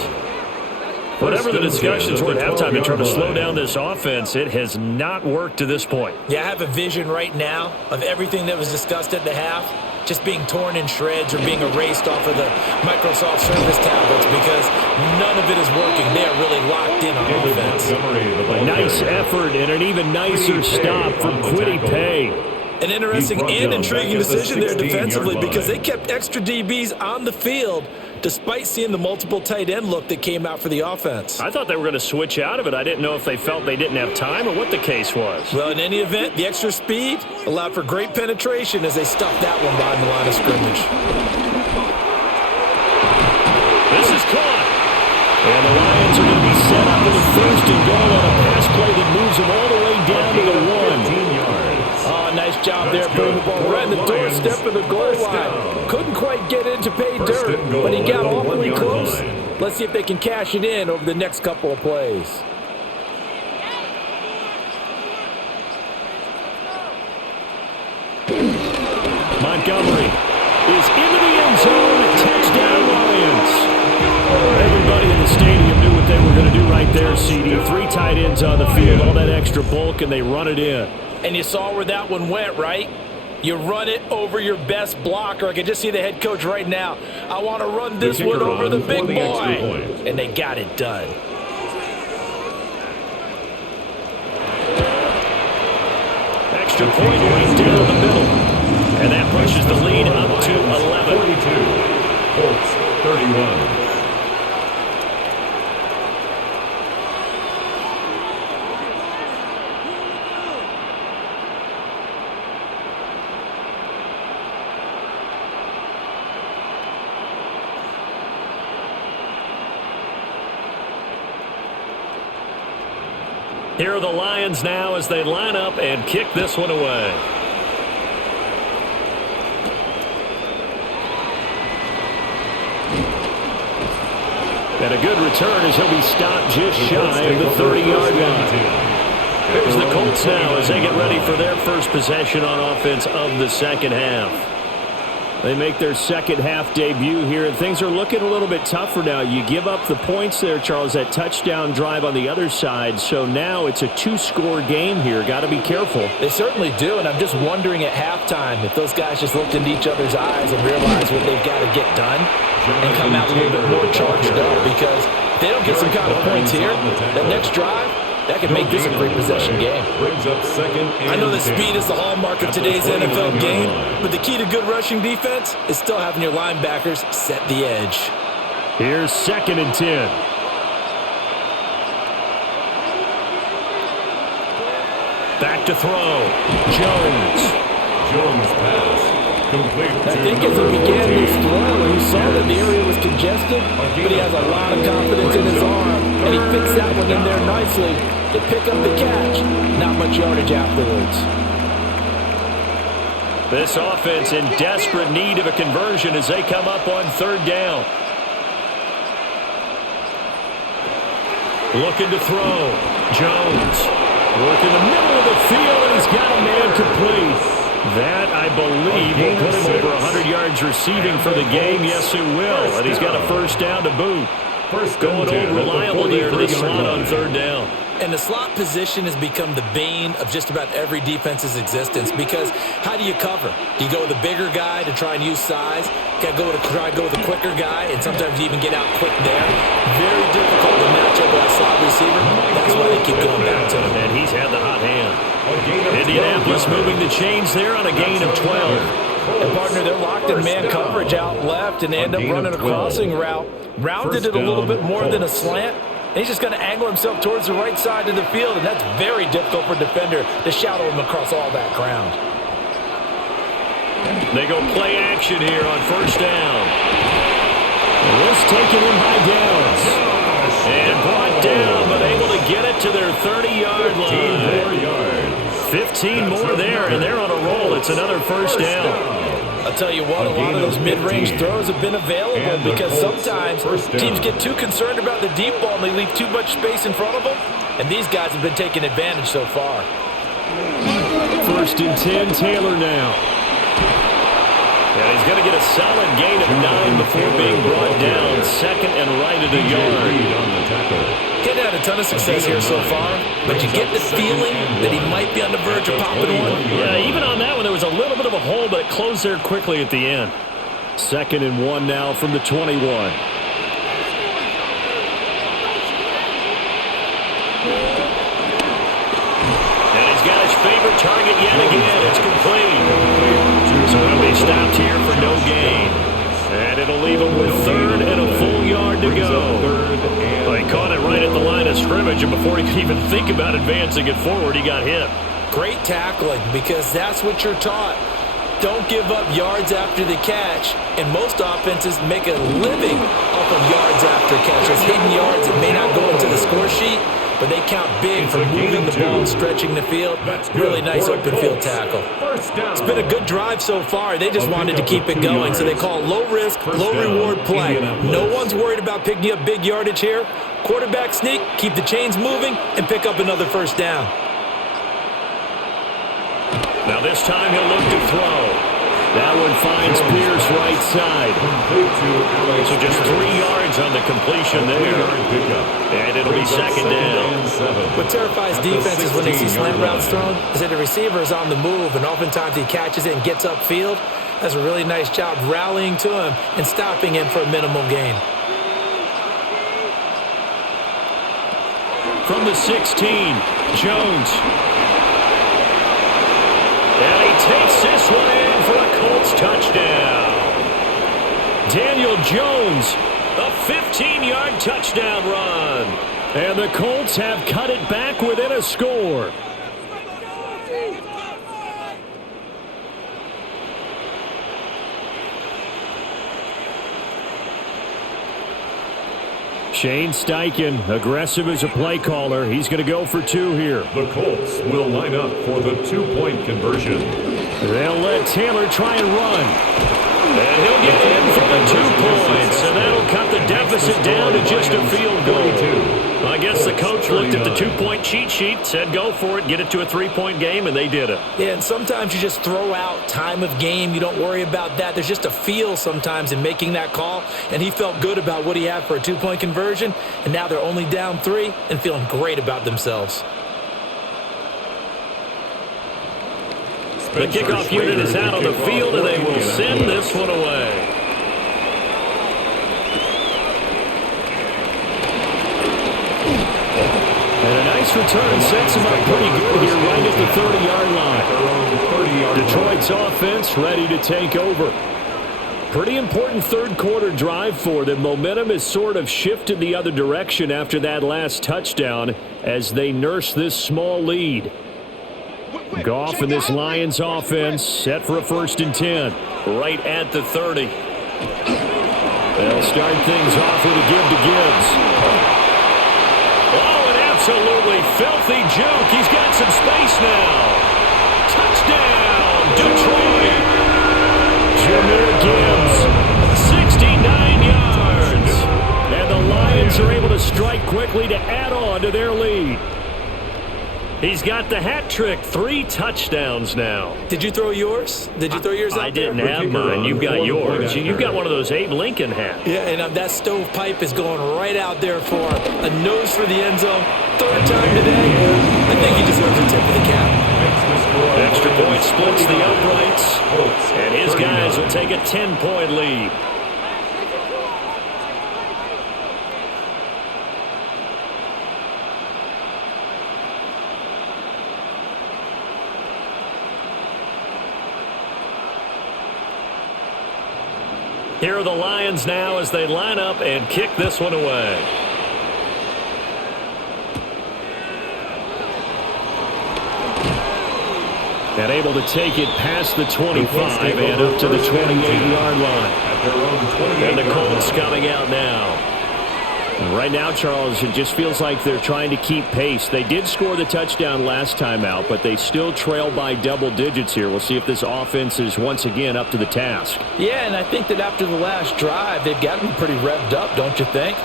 Whatever the discussions were at halftime to try to slow down this offense, it has not worked to this point. Yeah, I have a vision right now of everything that was discussed at the half just being torn in shreds or being erased off of the Microsoft Surface tablets because none of it is working. They are really locked in on offense. A nice effort and an even nicer stop from Kwity Paye. An interesting and intriguing decision there defensively because they kept extra DBs on the field despite seeing the multiple tight end look that came out for the offense. I thought they were going to switch out of it. I didn't know if they felt they didn't have time or what the case was. Well, in any event, the extra speed allowed for great penetration as they stuffed that one behind the line of scrimmage. This is caught. And the Lions are going to be set up with a first and goal on a pass play that moves them all the way down to the 1. Oh, nice job there, putting the ball right in the doorstep of the goal line. Couldn't quite get in to pay dirt, but he got awfully close. Let's see if they can cash it in over the next couple of plays. Montgomery is into the end zone. Touchdown, Lions. Everybody in the stadium knew what they were going to do right there, CD. 3 tight ends on the field, all that extra bulk, and they run it in. And you saw where that one went, right? You run it over your best blocker. I can just see the head coach right now. I want to run this one over the big boy. And they got it done. Extra point right down the middle. And that pushes the lead up to 11. 42. Colts 31. Here are the Lions now as they line up and kick this one away. And a good return as he'll be stopped just shy of the 30-yard line. Here's the Colts now as they get ready for their first possession on offense of the second half. They make their second half debut here, and things are looking a little bit tougher now. You give up the points there, Charles, that touchdown drive on the other side. So now it's a 2-score game here. Got to be careful. They certainly do, and I'm just wondering at halftime if those guys just looked into each other's eyes and realized what they've got to get done and come out a little bit more charged up, because if they don't get some kind of points here, that next drive, that could make this a three-possession game. I know that speed is the hallmark of today's NFL game, but the key to good rushing defense is still having your linebackers set the edge. Here's 2nd and 10. Back to throw. Jones pass. Complete. I think as he began this throw, he saw that the area was congested, but he has a lot of confidence in his arm, and he fixed that one in there nicely to pick up the catch. Not much yardage afterwards. This offense in desperate need of a conversion as they come up on 3rd down. Looking to throw. Jones. Working the middle of the field, and he's got a man complete. That, I believe, will put him over 100 yards receiving for the game. Yes, it will. And he's got a first down to boot. Going old reliable there to the slot on 3rd down. And the slot position has become the bane of just about every defense's existence, because how do you cover? Do you go with a bigger guy to try and use size? You got to try to go with a quicker guy, and sometimes you even get out quick there. Very difficult to match up with a slot receiver. That's why they keep going back to him. And he's had the hot hand. Indianapolis moving the chains there on a gain of 12. And, partner, they're locked in man coverage out left, and they end up running a crossing route. Rounded it a little bit more than a slant, And he's just going to angle himself towards the right side of the field, and that's very difficult for a defender to shadow him across all that ground. They go play action here on first down. This taken in by Downs. And brought down, but able to get it to their 30-yard line. 15 more there, and they're on a roll. It's another first down. I'll tell you what, a lot of those mid-range throws have been available because sometimes teams get too concerned about the deep ball and they leave too much space in front of them, and these guys have been taking advantage so far. First and 10, Taylor now. And he's going to get a solid gain of 9 before being brought down. Second and right at a yard. He's had a ton of success here so far, but you get the feeling that he might be on the verge of popping one. Yeah, even on that one, there was a little bit of a hole, but it closed there quickly at the end. Second and 1 now from the 21. And he's got his favorite target yet again. It's complete. So he'll be stopped here for no gain. And it'll leave him with third and a full yard to go. Well, he caught it right at the line of scrimmage, and before he could even think about advancing it forward, he got hit. Great tackling, because that's what you're taught. Don't give up yards after the catch, and most offenses make a living off of yards after catches, hidden yards that may not go into the score sheet, but they count big for moving the ball and stretching the field. Really nice open field tackle. It's been a good drive so far. They just wanted to keep it going, so they call low risk, low reward play. No one's worried about picking up big yardage here. Quarterback sneak, keep the chains moving, and pick up another first down. Now this time he'll look to throw. That one finds Pierce right side. So just 3 yards on the completion there. And it'll be second down. What terrifies defenses when they see slant routes thrown is that the receiver is on the move, and oftentimes he catches it and gets upfield. That's a really nice job rallying to him and stopping him for a minimal gain. From the 16, Jones. And he takes this one in for a Colts touchdown. Daniel Jones, a 15-yard touchdown run. And the Colts have cut it back within a score. Shane Steichen, aggressive as a play caller. He's going to go for 2 here. The Colts will line up for the 2-point conversion. They'll let Taylor try and run. And he'll get in for the 2 points, and that'll cut the deficit down to just a field goal. I guess the coach looked at the 2-point cheat sheet, said go for it, get it to a 3-point game, and they did it. Yeah, and sometimes you just throw out time of game. You don't worry about that. There's just a feel sometimes in making that call, and he felt good about what he had for a 2-point conversion, and now they're only down 3 and feeling great about themselves. The kickoff unit is out on the field, and they will send this one away. And a nice return sets him up pretty good here right at the 30-yard line. Detroit's offense ready to take over. Pretty important third-quarter drive for them. Momentum has sort of shifted the other direction after that last touchdown as they nurse this small lead. Goff and this Lions offense set for a 1st and 10. Right at the 30. They'll start things off with a give to Gibbs. Oh, an absolutely filthy juke. He's got some space now. Touchdown, Detroit. Jahmyr Gibbs, 69 yards. And the Lions are able to strike quickly to add on to their lead. He's got the hat trick, 3 touchdowns now. Did you throw yours? Did you throw yours out there? I didn't have mine. You've got yours. You've got one of those Abe Lincoln hats. Yeah, and that stovepipe is going right out there for a nose for the end zone. 3rd time today. I think he deserves a tip of the cap. Extra point splits the uprights, and his guys will take a 10-point lead. Here are the Lions now as they line up and kick this one away. And able to take it past the 25 and up to the 28-yard line. And the Colts coming out now. Right now, Charles, it just feels like they're trying to keep pace. They did score the touchdown last time out, but they still trail by double digits here. We'll see if this offense is once again up to the task. Yeah, and I think that after the last drive, they've gotten pretty revved up, don't you think?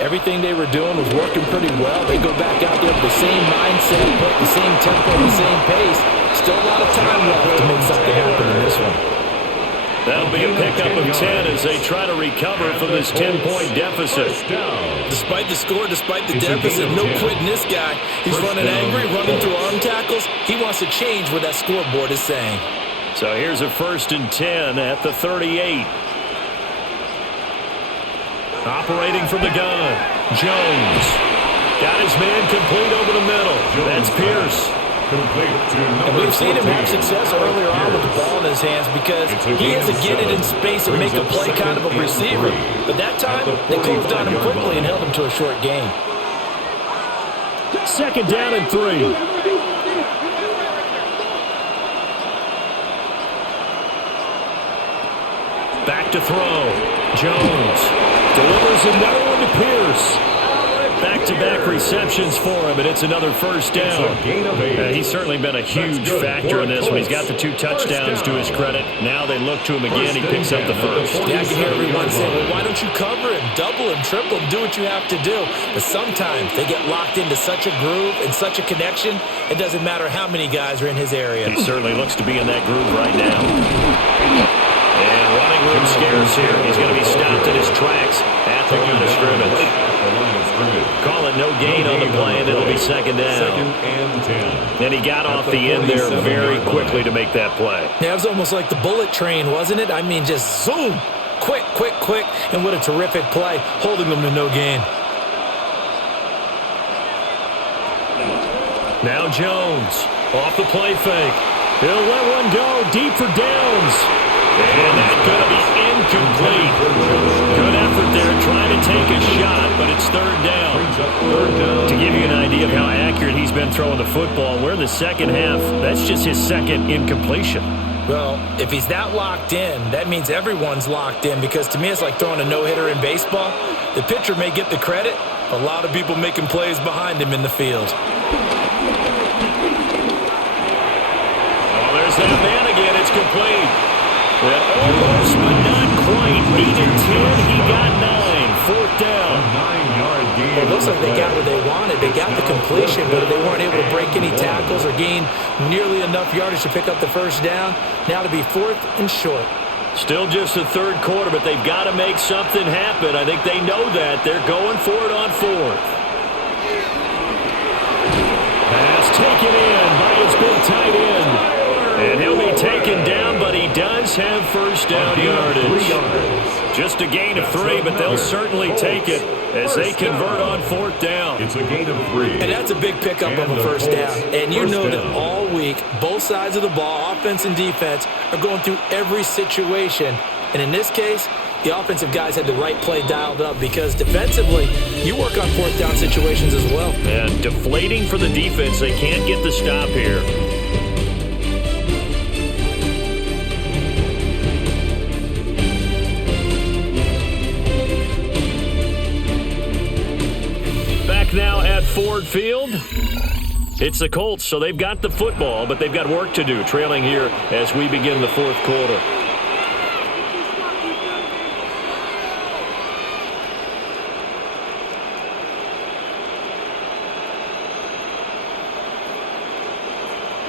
Everything they were doing was working pretty well. They go back out there with the same mindset, put the same tempo, the same pace. Still a lot of time left to make something happen in this one. That'll be a pickup of 10 as they try to recover from this 10-point deficit. Despite the score, despite the deficit, no quitting this guy. He's running angry, running through arm tackles. He wants to change what that scoreboard is saying. So here's a 1st and 10 at the 38. Operating from the gun, Jones. Got his man complete over the middle. That's Pierce. And we've seen him have success earlier on with the ball in his hands because he has to get it in space and make a play kind of a receiver. But that time, they closed on him quickly and held him to a short gain. 2nd down and 3. Back to throw. Jones delivers another one to Pierce. Back-to-back receptions for him, and it's another 1st down. He's certainly been a huge factor in this one. He's got the 2 touchdowns to his credit. Now they look to him again. He picks up the 1st. Yeah, I can hear everyone saying, well, why don't you cover him, double him, triple him, do what you have to do. But sometimes they get locked into such a groove and such a connection, it doesn't matter how many guys are in his area. He certainly looks to be in that groove right now. And running room scarce here. He's going to be stopped in his tracks at the line of scrimmage. Call it no gain on the play, and it'll be 2nd down. 2nd and 10. And he got off the end there very quickly to make that play. Yeah, it was almost like the bullet train, wasn't it? I mean, just zoom, quick, quick, quick, and what a terrific play, holding them to no gain. Now Jones, off the play fake. He'll let one go deep for Downs. And that's going to be incomplete. Good effort there trying to take a shot, but it's 3rd down. To give you an idea of how accurate he's been throwing the football, we're in the 2nd half. That's just his 2nd incompletion. Well, if he's that locked in, that means everyone's locked in because to me it's like throwing a no-hitter in baseball. The pitcher may get the credit, but a lot of people making plays behind him in the field. Oh, there's that man again. It's complete. Well, almost, but not quite. Needed 10. He got 9. 4th down. A 9-yard gain. Well, it looks like they got what they wanted. They got the completion, but they weren't able to break any tackles or gain nearly enough yardage to pick up the 1st down. Now to be 4th and short. Still just the 3rd quarter, but they've got to make something happen. I think they know that. They're going for it on 4th. Pass taken in by his big tight end. And he'll be taken down, but he does have 1st down yardage. Just a gain of 3, but they'll certainly take it as they convert on 4th down. It's a gain of 3. And that's a big pickup of a 1st down. And you know that all week, both sides of the ball, offense and defense, are going through every situation. And in this case, the offensive guys had the right play dialed up because defensively, you work on 4th down situations as well. And deflating for the defense. They can't get the stop here. Now at Ford Field, it's the Colts, so they've got the football, but they've got work to do, trailing here as we begin the 4th quarter.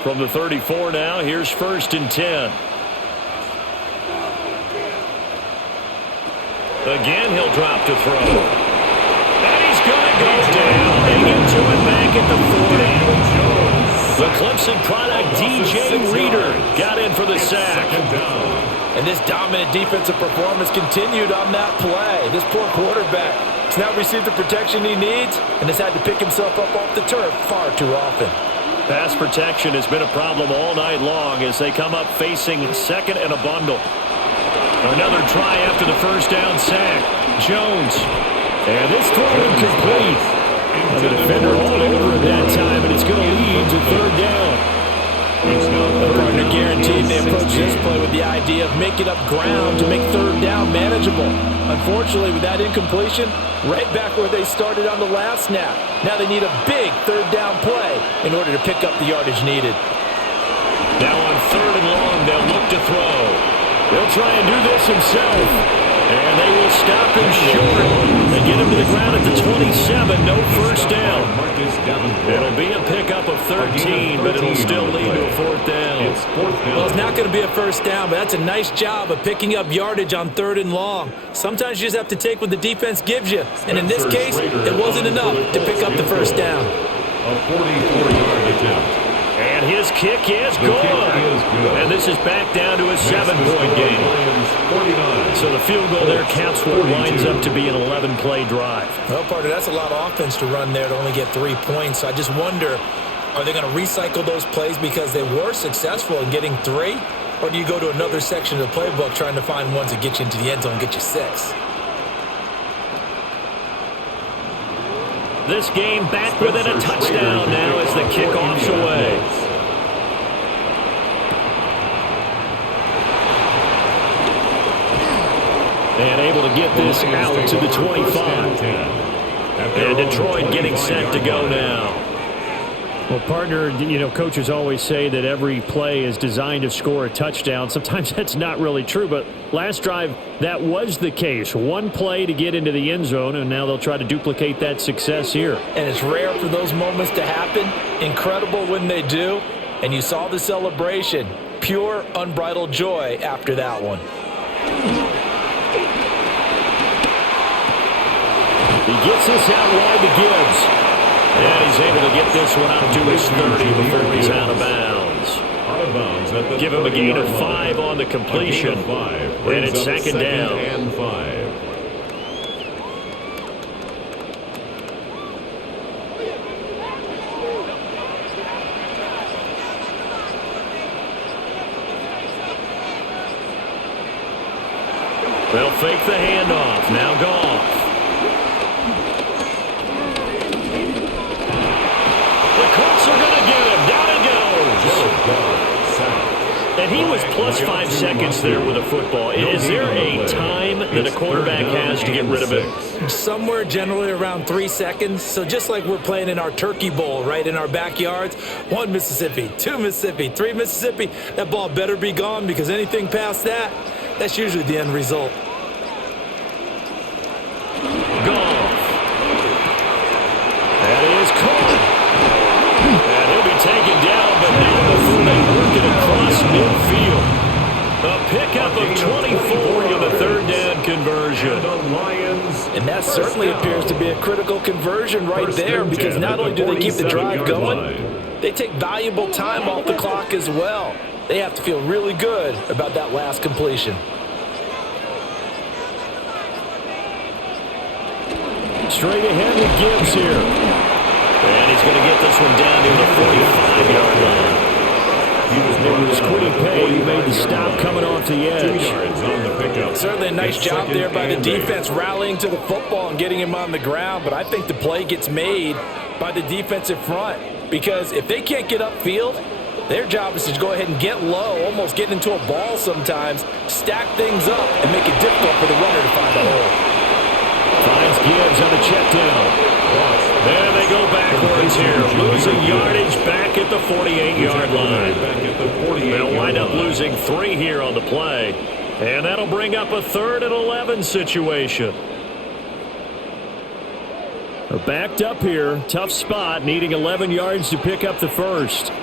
From the 34 now, here's 1st and 10. Again, he'll drop to throw. Go down. They get to it back at the 40. The Clemson product, DJ Reader, got in for the sack. And this dominant defensive performance continued on that play. This poor quarterback has now received the protection he needs and has had to pick himself up off the turf far too often. Pass protection has been a problem all night long as they come up facing 2nd and a bundle. Another try after the 1st down sack. Jones. And this throw incomplete. And the defender all over it that time, and it's going to lead to 3rd down. The partner guaranteed they approach this play with the idea of making up ground to make third down manageable. Unfortunately, with that incompletion, right back where they started on the last snap. Now they need a big third down play in order to pick up the yardage needed. Now on third and long, they'll look to throw. They'll try and do this himself. And they will stop him short. They get him to the ground at the 27. No first down. It'll be a pickup of 13, but it'll still lead to a fourth down. Well, it's not going to be a first down, but that's a nice job of picking up yardage on third and long. Sometimes you just have to take what the defense gives you. And in this case, it wasn't enough to pick up the first down. A 44-yard attempt. And his kick is good. And this is back down to a 7-point game. So the field goal there counts for what winds up to be an 11-play drive. Well, partner, that's a lot of offense to run there to only get 3 points. So I just wonder, are they going to recycle those plays because they were successful in getting 3? Or do you go to another section of the playbook trying to find ones that get you into the end zone and get you 6? This game back within a touchdown now as the kickoff's away. And able to get this out to the 25. And Detroit getting set to go now. Well, partner, coaches always say that every play is designed to score a touchdown. Sometimes that's not really true, but last drive, that was the case. One play to get into the end zone, and now they'll try to duplicate that success here. And it's rare for those moments to happen. Incredible when they do. And you saw the celebration. Pure, unbridled joy after that one. He gets this out wide to Gibbs. And he's able to get this one out to his 30 before he's out of bounds. Give him a gain of 5 on the completion. And it's second down. And 5. They'll fake the handoff. Now Goff. And he was plus 5 seconds there with a football. Is there a time that a quarterback has to get rid of it? Somewhere generally around 3 seconds. So just like we're playing in our turkey bowl, right, in our backyards, 1 Mississippi, 2 Mississippi, 3 Mississippi, that ball better be gone because anything past that, that's usually the end result. Goff. That is caught. And he'll be taken down, but not before they work it across midfield. A pickup of 24 on the third down conversion. And that certainly appears to be a critical conversion right there because not only do they keep the drive going, they take valuable time off the clock as well. They have to feel really good about that last completion. Straight ahead with Gibbs here. And he's going to get this one down to the 45-yard line. It was Quiddy Pay who made the stop coming off the edge. Certainly a nice job there by the defense rallying to the football and getting him on the ground, but I think the play gets made by the defensive front because if they can't get upfield, their job is to go ahead and get low, almost get into a ball sometimes, stack things up, and make it difficult for the runner to find a hole. Finds Gibbs on the check down. There they go backwards here, losing yardage back at the 48-yard line. They'll wind up losing 3 here on the play, and that'll bring up a 3rd and 11 situation. They're backed up here, tough spot, needing 11 yards to pick up the first.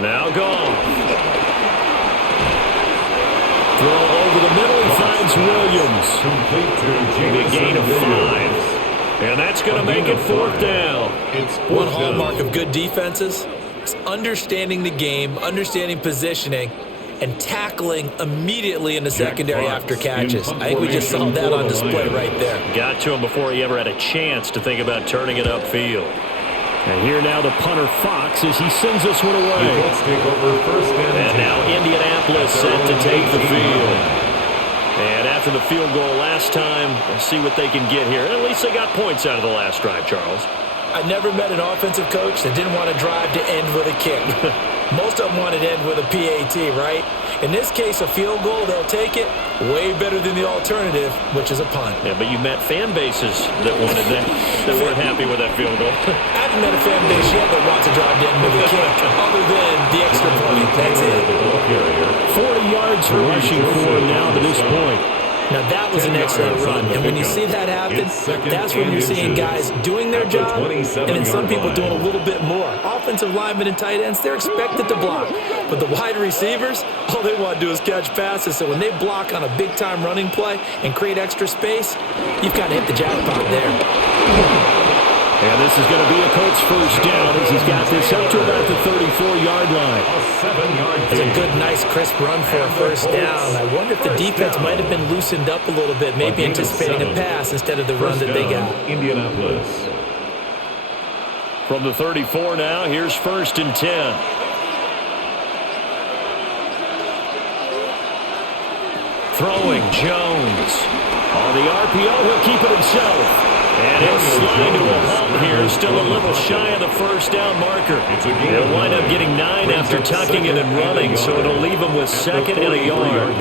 Now Goff. Throw over the middle, he finds Williams. A gain of 5. And that's going to make it 4th down. One hallmark of good defenses is understanding the game, understanding positioning, and tackling immediately in the secondary after catches. I think we just saw that on display right there. Got to him before he ever had a chance to think about turning it upfield. And here now the punter Fox as he sends this one away. And now Indianapolis set to take the field. And after the field goal last time, we'll see what they can get here. At least they got points out of the last drive, Charles. I never met an offensive coach that didn't want to drive to end with a kick. Most of them wanted to end with a PAT, right? In this case, a field goal, they'll take it way better than the alternative, which is a punt. Yeah, but you met fan bases that wanted that, that weren't happy with that field goal. I haven't met a fan base yet that wants to drive to end with a kick, other than the extra point. That's it. 40 yards rushing for him now to this point. Now, that was an excellent run, and when you see that happen, that's when you're seeing guys doing their job, and then some people doing a little bit more. Offensive linemen and tight ends, they're expected to block, but the wide receivers, all they want to do is catch passes, so when they block on a big-time running play and create extra space, you've kind of hit the jackpot there. And this is going to be a Colts first down as he's got this up to about the 34-yard line. It's a good, nice, crisp run for a first down. I wonder if the defense might have been loosened up a little bit, maybe anticipating a pass instead of the run that they got. Indianapolis. From the 34 now, here's 1st and 10. Throwing Jones. On the RPO, he'll keep it himself. And he'll slide to a halt here, still a little shy of the first down marker. He'll wind up getting 9 after tucking it and running, so it'll leave him with 2nd and a yard.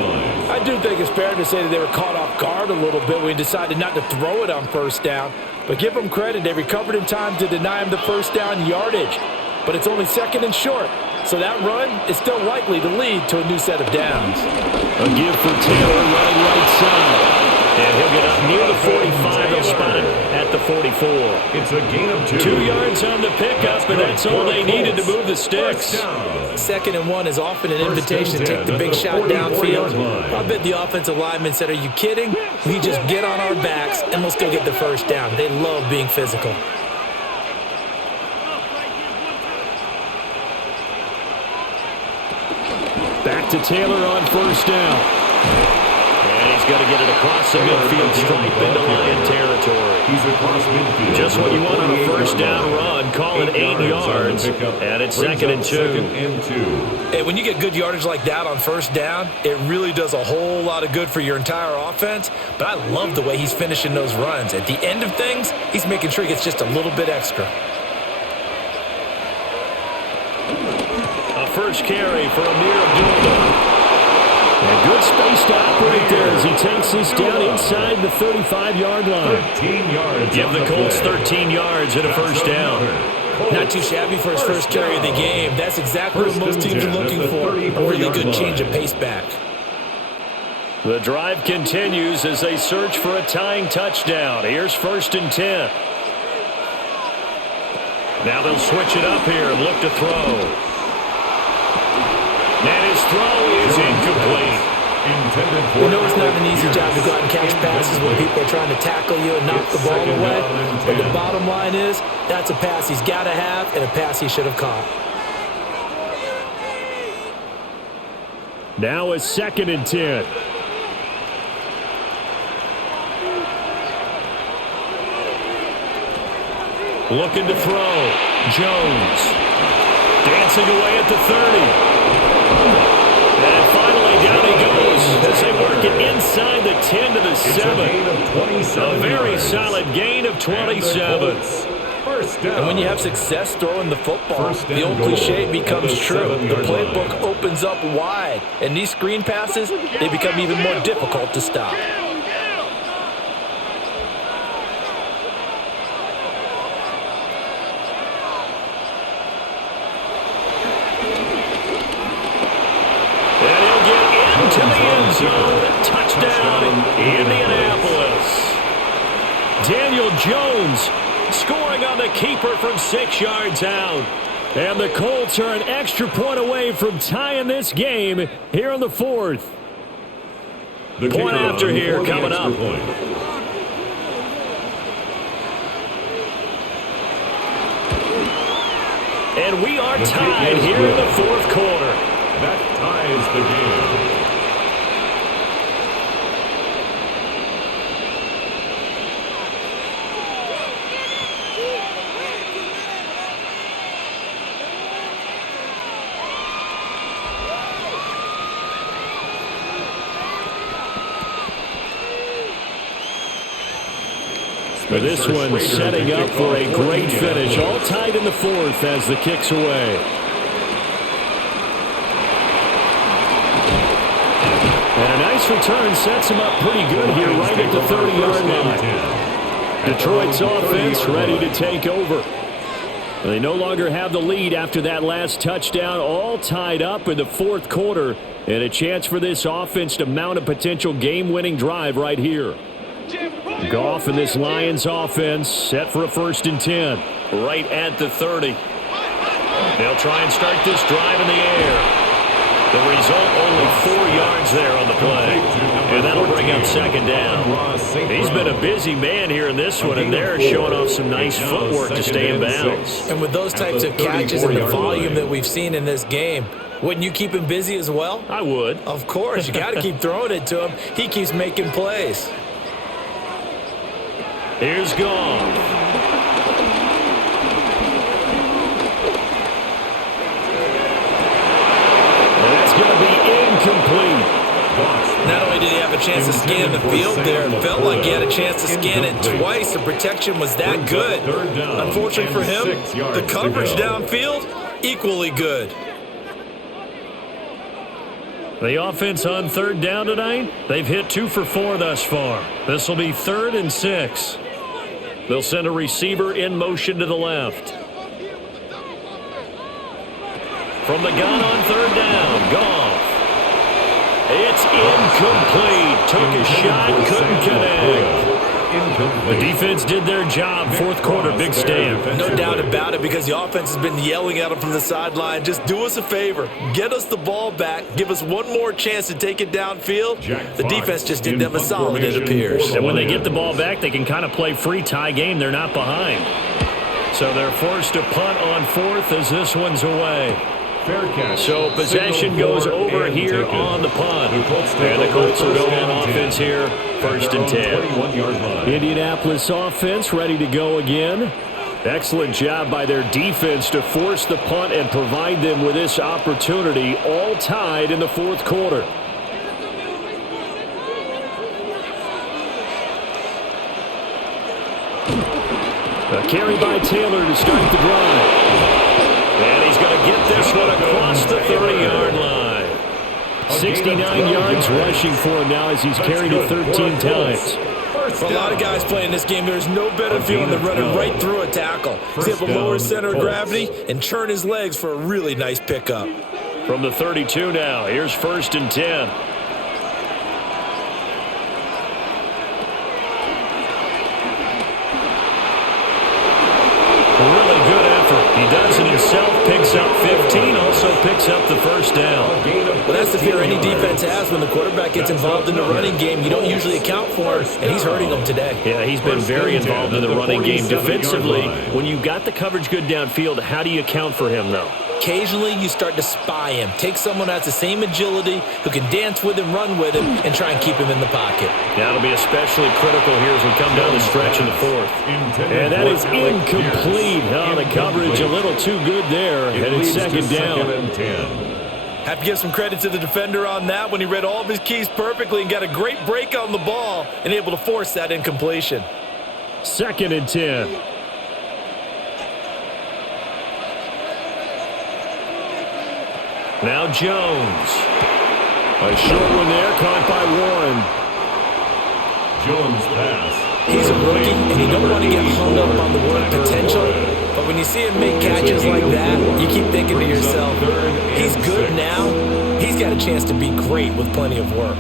I do think it's fair to say that they were caught off guard a little bit when he decided not to throw it on first down. But give them credit, they recovered in time to deny him the first down yardage. But it's only 2nd and short, so that run is still likely to lead to a new set of downs. A give for Taylor running right side. And he'll get up near the 45. They'll spot him at the 44. It's a gain of 2. 2 yards on the pickup, and that's all they needed to move the sticks. 2nd and 1 is often an invitation to take the big shot downfield. I bet the offensive lineman said, are you kidding? We just get on our backs, and let's go get the first down. They love being physical. Back to Taylor on first down. And he's got to get it across the midfield stripe into Lion territory. He's across midfield. Just what you want on a first down run. Call it 8 yards. And it's 2nd and 2. Hey, when you get good yardage like that on first down, it really does a whole lot of good for your entire offense. But I love the way he's finishing those runs. At the end of things, he's making sure he gets just a little bit extra. A first carry for Amir Abdullah. And good space to operate there as he takes this down inside the 35-yard line. 13 yards. Give the Colts 13 yards and a first down. Not too shabby for his first carry of the game. That's exactly what most teams are looking for. A really good change of pace back. The drive continues as they search for a tying touchdown. Here's 1st and 10. Now they'll switch it up here and look to throw. And his throw is incomplete. We know it's not an easy job to go out and catch passes when people are trying to tackle you and knock the ball away. But the bottom line is, that's a pass he's got to have and a pass he should have caught. Now it's 2nd and 10. Looking to throw. Jones. Dancing away at the 30. And finally, down he goes as they work it inside the 10 to the 7. A very solid gain of 27. And when you have success throwing the football, the old cliche becomes true. The playbook opens up wide, and these screen passes, they become even more difficult to stop. To the end zone, touchdown, Indianapolis. Daniel Jones scoring on the keeper from 6 yards out. And the Colts are an extra point away from tying this game here in the 4th. Point after here coming up. And we are tied here in the 4th quarter. That ties the game. But this one setting up for a great finish. All tied in the fourth as the kick's away. And a nice return sets him up pretty good here right at the 30-yard line. Detroit's offense ready to take over. They no longer have the lead after that last touchdown. All tied up in the fourth quarter. And a chance for this offense to mount a potential game-winning drive right here. Goff and this Lions offense set for a 1st and 10. Right at the 30. They'll try and start this drive in the air. The result, only 4 yards there on the play. And that'll bring up 2nd down. He's been a busy man here in this one, and they're showing off some nice footwork to stay in bounds. And with those types of catches and the volume that we've seen in this game, wouldn't you keep him busy as well? I would. Of course. You got to keep throwing it to him. He keeps making plays. Here's Goff. That's going to be incomplete. Not only did he have a chance to scan the field there, it felt like he had a chance to scan it twice. The protection was that good. Unfortunately for him, the coverage downfield, equally good. The offense on 3rd down tonight, they've hit 2 for 4 thus far. This will be 3rd and 6. They'll send a receiver in motion to the left. From the gun on 3rd down, Goff. It's incomplete. Took a shot, couldn't connect. The defense did their job. 4th quarter, big stand. No doubt about it, because the offense has been yelling at them from the sideline. Just do us a favor. Get us the ball back. Give us one more chance to take it downfield. The defense just did them a solid, it appears. And when they get the ball back, they can kind of play free tie game. They're not behind. So they're forced to punt on 4th as this one's away. So possession goes over here on the punt. And the Colts will go on offense here, 1st and 10. Indianapolis offense ready to go again. Excellent job by their defense to force the punt and provide them with this opportunity, all tied in the 4th quarter. A carry by Taylor to start the drive. And he's going to get this one across the 30-yard line. 69 yards rushing for him now as he's carried it 13 times. For a lot of guys playing this game, there's no better feeling than running right through a tackle. He's able to lower his center of gravity and turn his legs for a really nice pickup. From the 32 now, here's 1st and 10. Really good effort. He does it himself, picks up 15, also picks up the 1st down. Well, that's the fear any defense has when the quarterback gets involved in the running game. You don't usually account for him, and he's hurting them today. Yeah, he's been very involved in the running game. Defensively, when you got the coverage good downfield, how do you account for him, though? Occasionally, you start to spy him. Take someone who has the same agility, who can dance with him, run with him, and try and keep him in the pocket. That'll be especially critical here as we come down the stretch in the 4th. And that is incomplete. Oh, the coverage a little too good there, and it's 2nd down. Have to give some credit to the defender on that when he read all of his keys perfectly and got a great break on the ball and able to force that incompletion. 2nd and 10. Now Jones. A short one there, caught by Warren. Jones pass. He's a rookie, and you don't want to get hung up on the word potential. But when you see him make catches like that, you keep thinking to yourself, he's good now. He's got a chance to be great with plenty of work.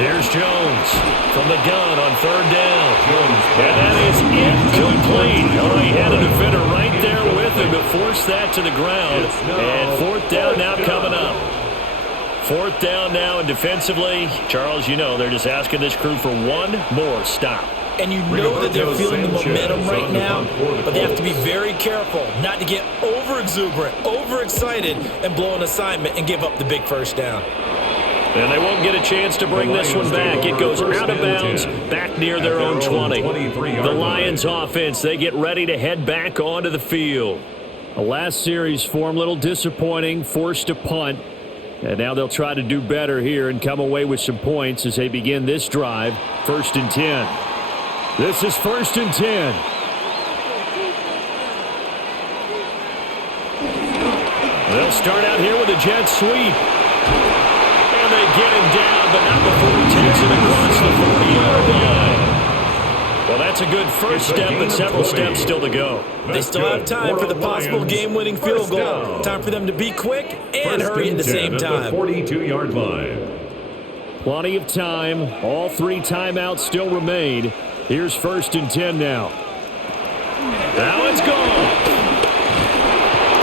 Here's Jones from the gun on 3rd down. And that is incomplete. Oh, he had a defender right there with him to force that to the ground. And 4th down now coming up. 4th down now, and defensively, Charles, you know, they're just asking this crew for one more stop. And you know that they're feeling the momentum right now, but they have to be very careful not to get over-exuberant, over-excited, and blow an assignment and give up the big first down. And they won't get a chance to bring this one back. It goes out of bounds, back near their own 20. The Lions offense, they get ready to head back onto the field. The last series form, a little disappointing, forced to punt. And now they'll try to do better here and come away with some points as they begin this drive, 1st and 10. This is 1st and 10. They'll start out here with a jet sweep. And they get him down, but not before he takes it across the 40-yard line. Well, that's a good first step, but several steps still to go. They still have time for the possible game-winning field goal. Time for them to be quick and hurry at the same time. At the 42-yard line. Plenty of time. All 3 timeouts still remain. Here's 1st and 10 now. Now it's gone.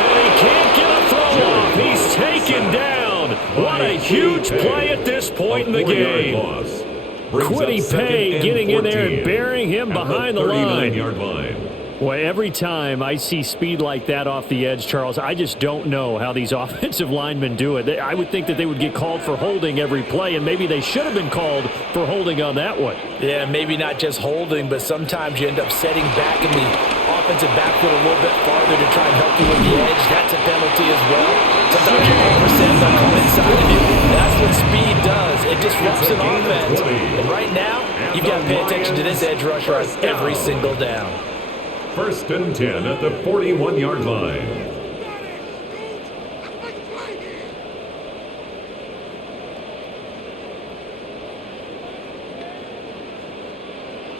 And he can't get a throw off. He's taken down. What a huge play at this point in the game. Quiddy Pay getting in there and burying him behind the line. Well, every time I see speed like that off the edge, Charles, I just don't know how these offensive linemen do it. I would think that they would get called for holding every play, and maybe they should have been called for holding on that one. Yeah, maybe not just holding, but sometimes you end up setting back in the offensive backfield a little bit farther to try and help you with the edge. That's a penalty as well. Sometimes you overset, they'll come inside of you. That's what speed does. It disrupts an offense. And right now, you've got to pay attention to this edge rusher on every single down. 1st and 10 at the 41-yard line.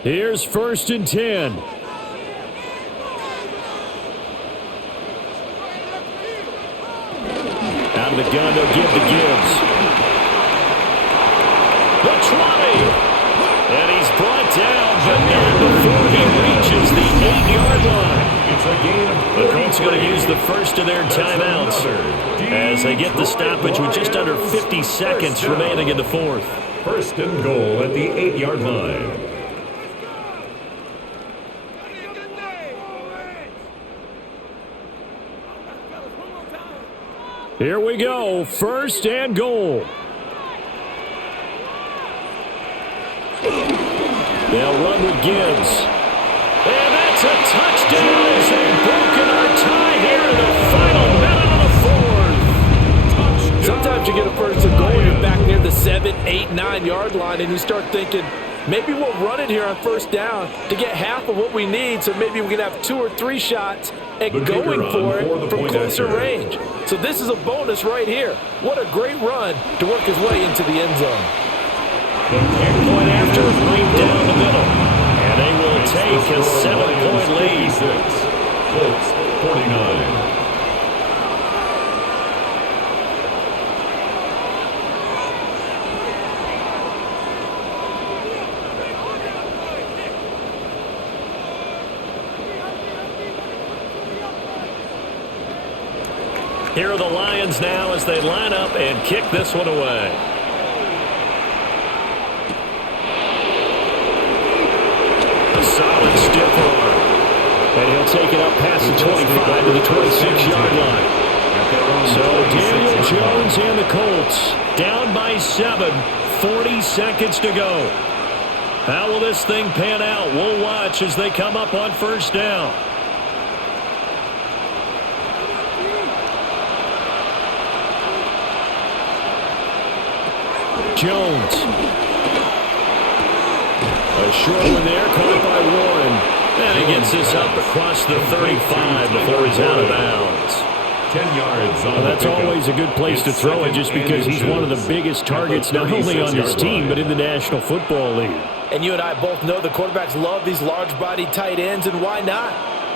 Here's 1st and 10. Out of the gun, they'll give to Gibbs. The 20. And he's brought down, but not before he reaches the 8-yard line. The Colts going to use the first of their timeouts as they get the stoppage with just under 50 seconds remaining in the 4th. 1st and goal at the 8-yard line. Here we go, 1st and goal. They'll run with Gibbs. And that's a touchdown as they've broken our tie here in the final minute of the 4th. Sometimes you get a 1st and goal, you're back near the 7, 8, 9-yard line, and you start thinking, maybe we'll run it here on 1st down to get half of what we need, so maybe we can have 2 or 3 shots at going for it from closer range. So this is a bonus right here. What a great run to work his way into the end zone. The point after right down the middle. And they will take a 7-point lead. Colts 49. Here are the Lions now as they line up and kick this one away. A solid stiff arm. And he'll take it up past the 25 to the 26-yard line. So Daniel Jones and the Colts down by 7, 40 seconds to go. How will this thing pan out? We'll watch as they come up on 1st down. Jones. A short one there, caught by Warren. And he gets this up across the 35 before he's out of bounds. 10 yards on That's always a good place to throw it just because he's one of the biggest targets not only on his team but in the National Football League. And you and I both know the quarterbacks love these large-bodied tight ends, and why not?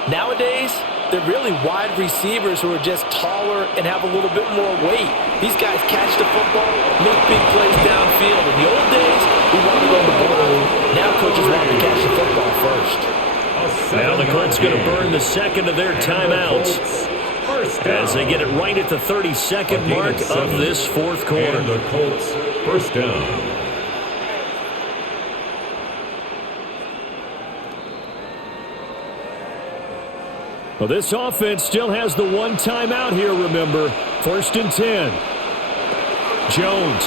Nowadays, they're really wide receivers who are just taller and have a little bit more weight. These guys catch the football, make big plays downfield. In the old days, we wanted to run the ball. Now coaches want to catch the football first. Now the Colts going to burn the second of their timeouts as they get it right at the 32nd mark of this 4th quarter. And the Colts 1st down. Well, this offense still has the one timeout here, remember. 1st and 10. Jones.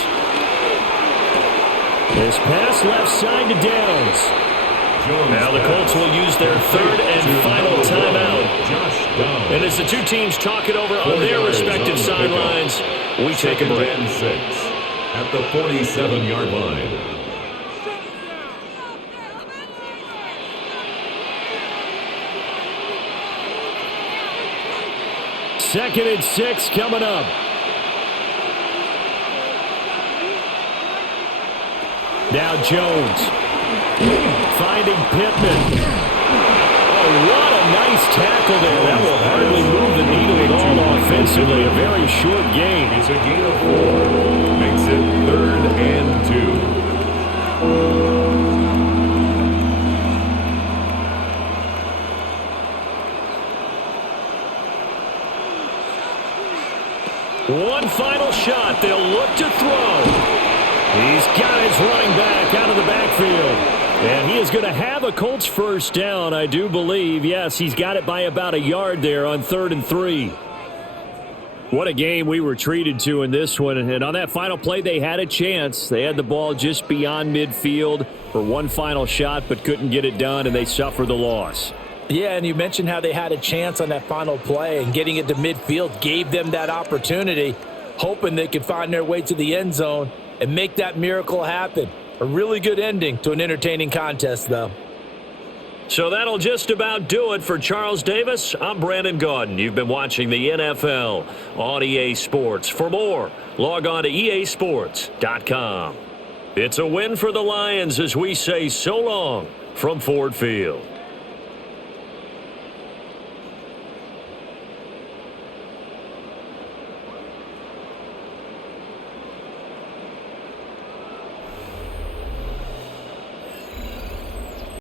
His pass left side to Downs. Now the Colts will use their 3rd and final timeout. And as the two teams talk it over on their respective sidelines, we take a break. 6 at the 47-yard line. Second and 6 coming up. Now Jones. Finding Pittman. Oh, what a nice tackle there. That will hardly move the needle at all offensively. A very short game. It's a gain of 4. Makes it 3rd and 2. One final shot. They'll look to throw. He's got his running back out of the backfield. And he is going to have a Colts first down, I do believe. Yes, he's got it by about a yard there on 3rd and 3. What a game we were treated to in this one. And on that final play, they had a chance. They had the ball just beyond midfield for one final shot, but couldn't get it done, and they suffered the loss. Yeah, and you mentioned how they had a chance on that final play, and getting it to midfield gave them that opportunity, hoping they could find their way to the end zone and make that miracle happen. A really good ending to an entertaining contest, though. So that'll just about do it for Charles Davis. I'm Brandon Gaudin. You've been watching the NFL on EA Sports. For more, log on to easports.com. It's a win for the Lions as we say so long from Ford Field.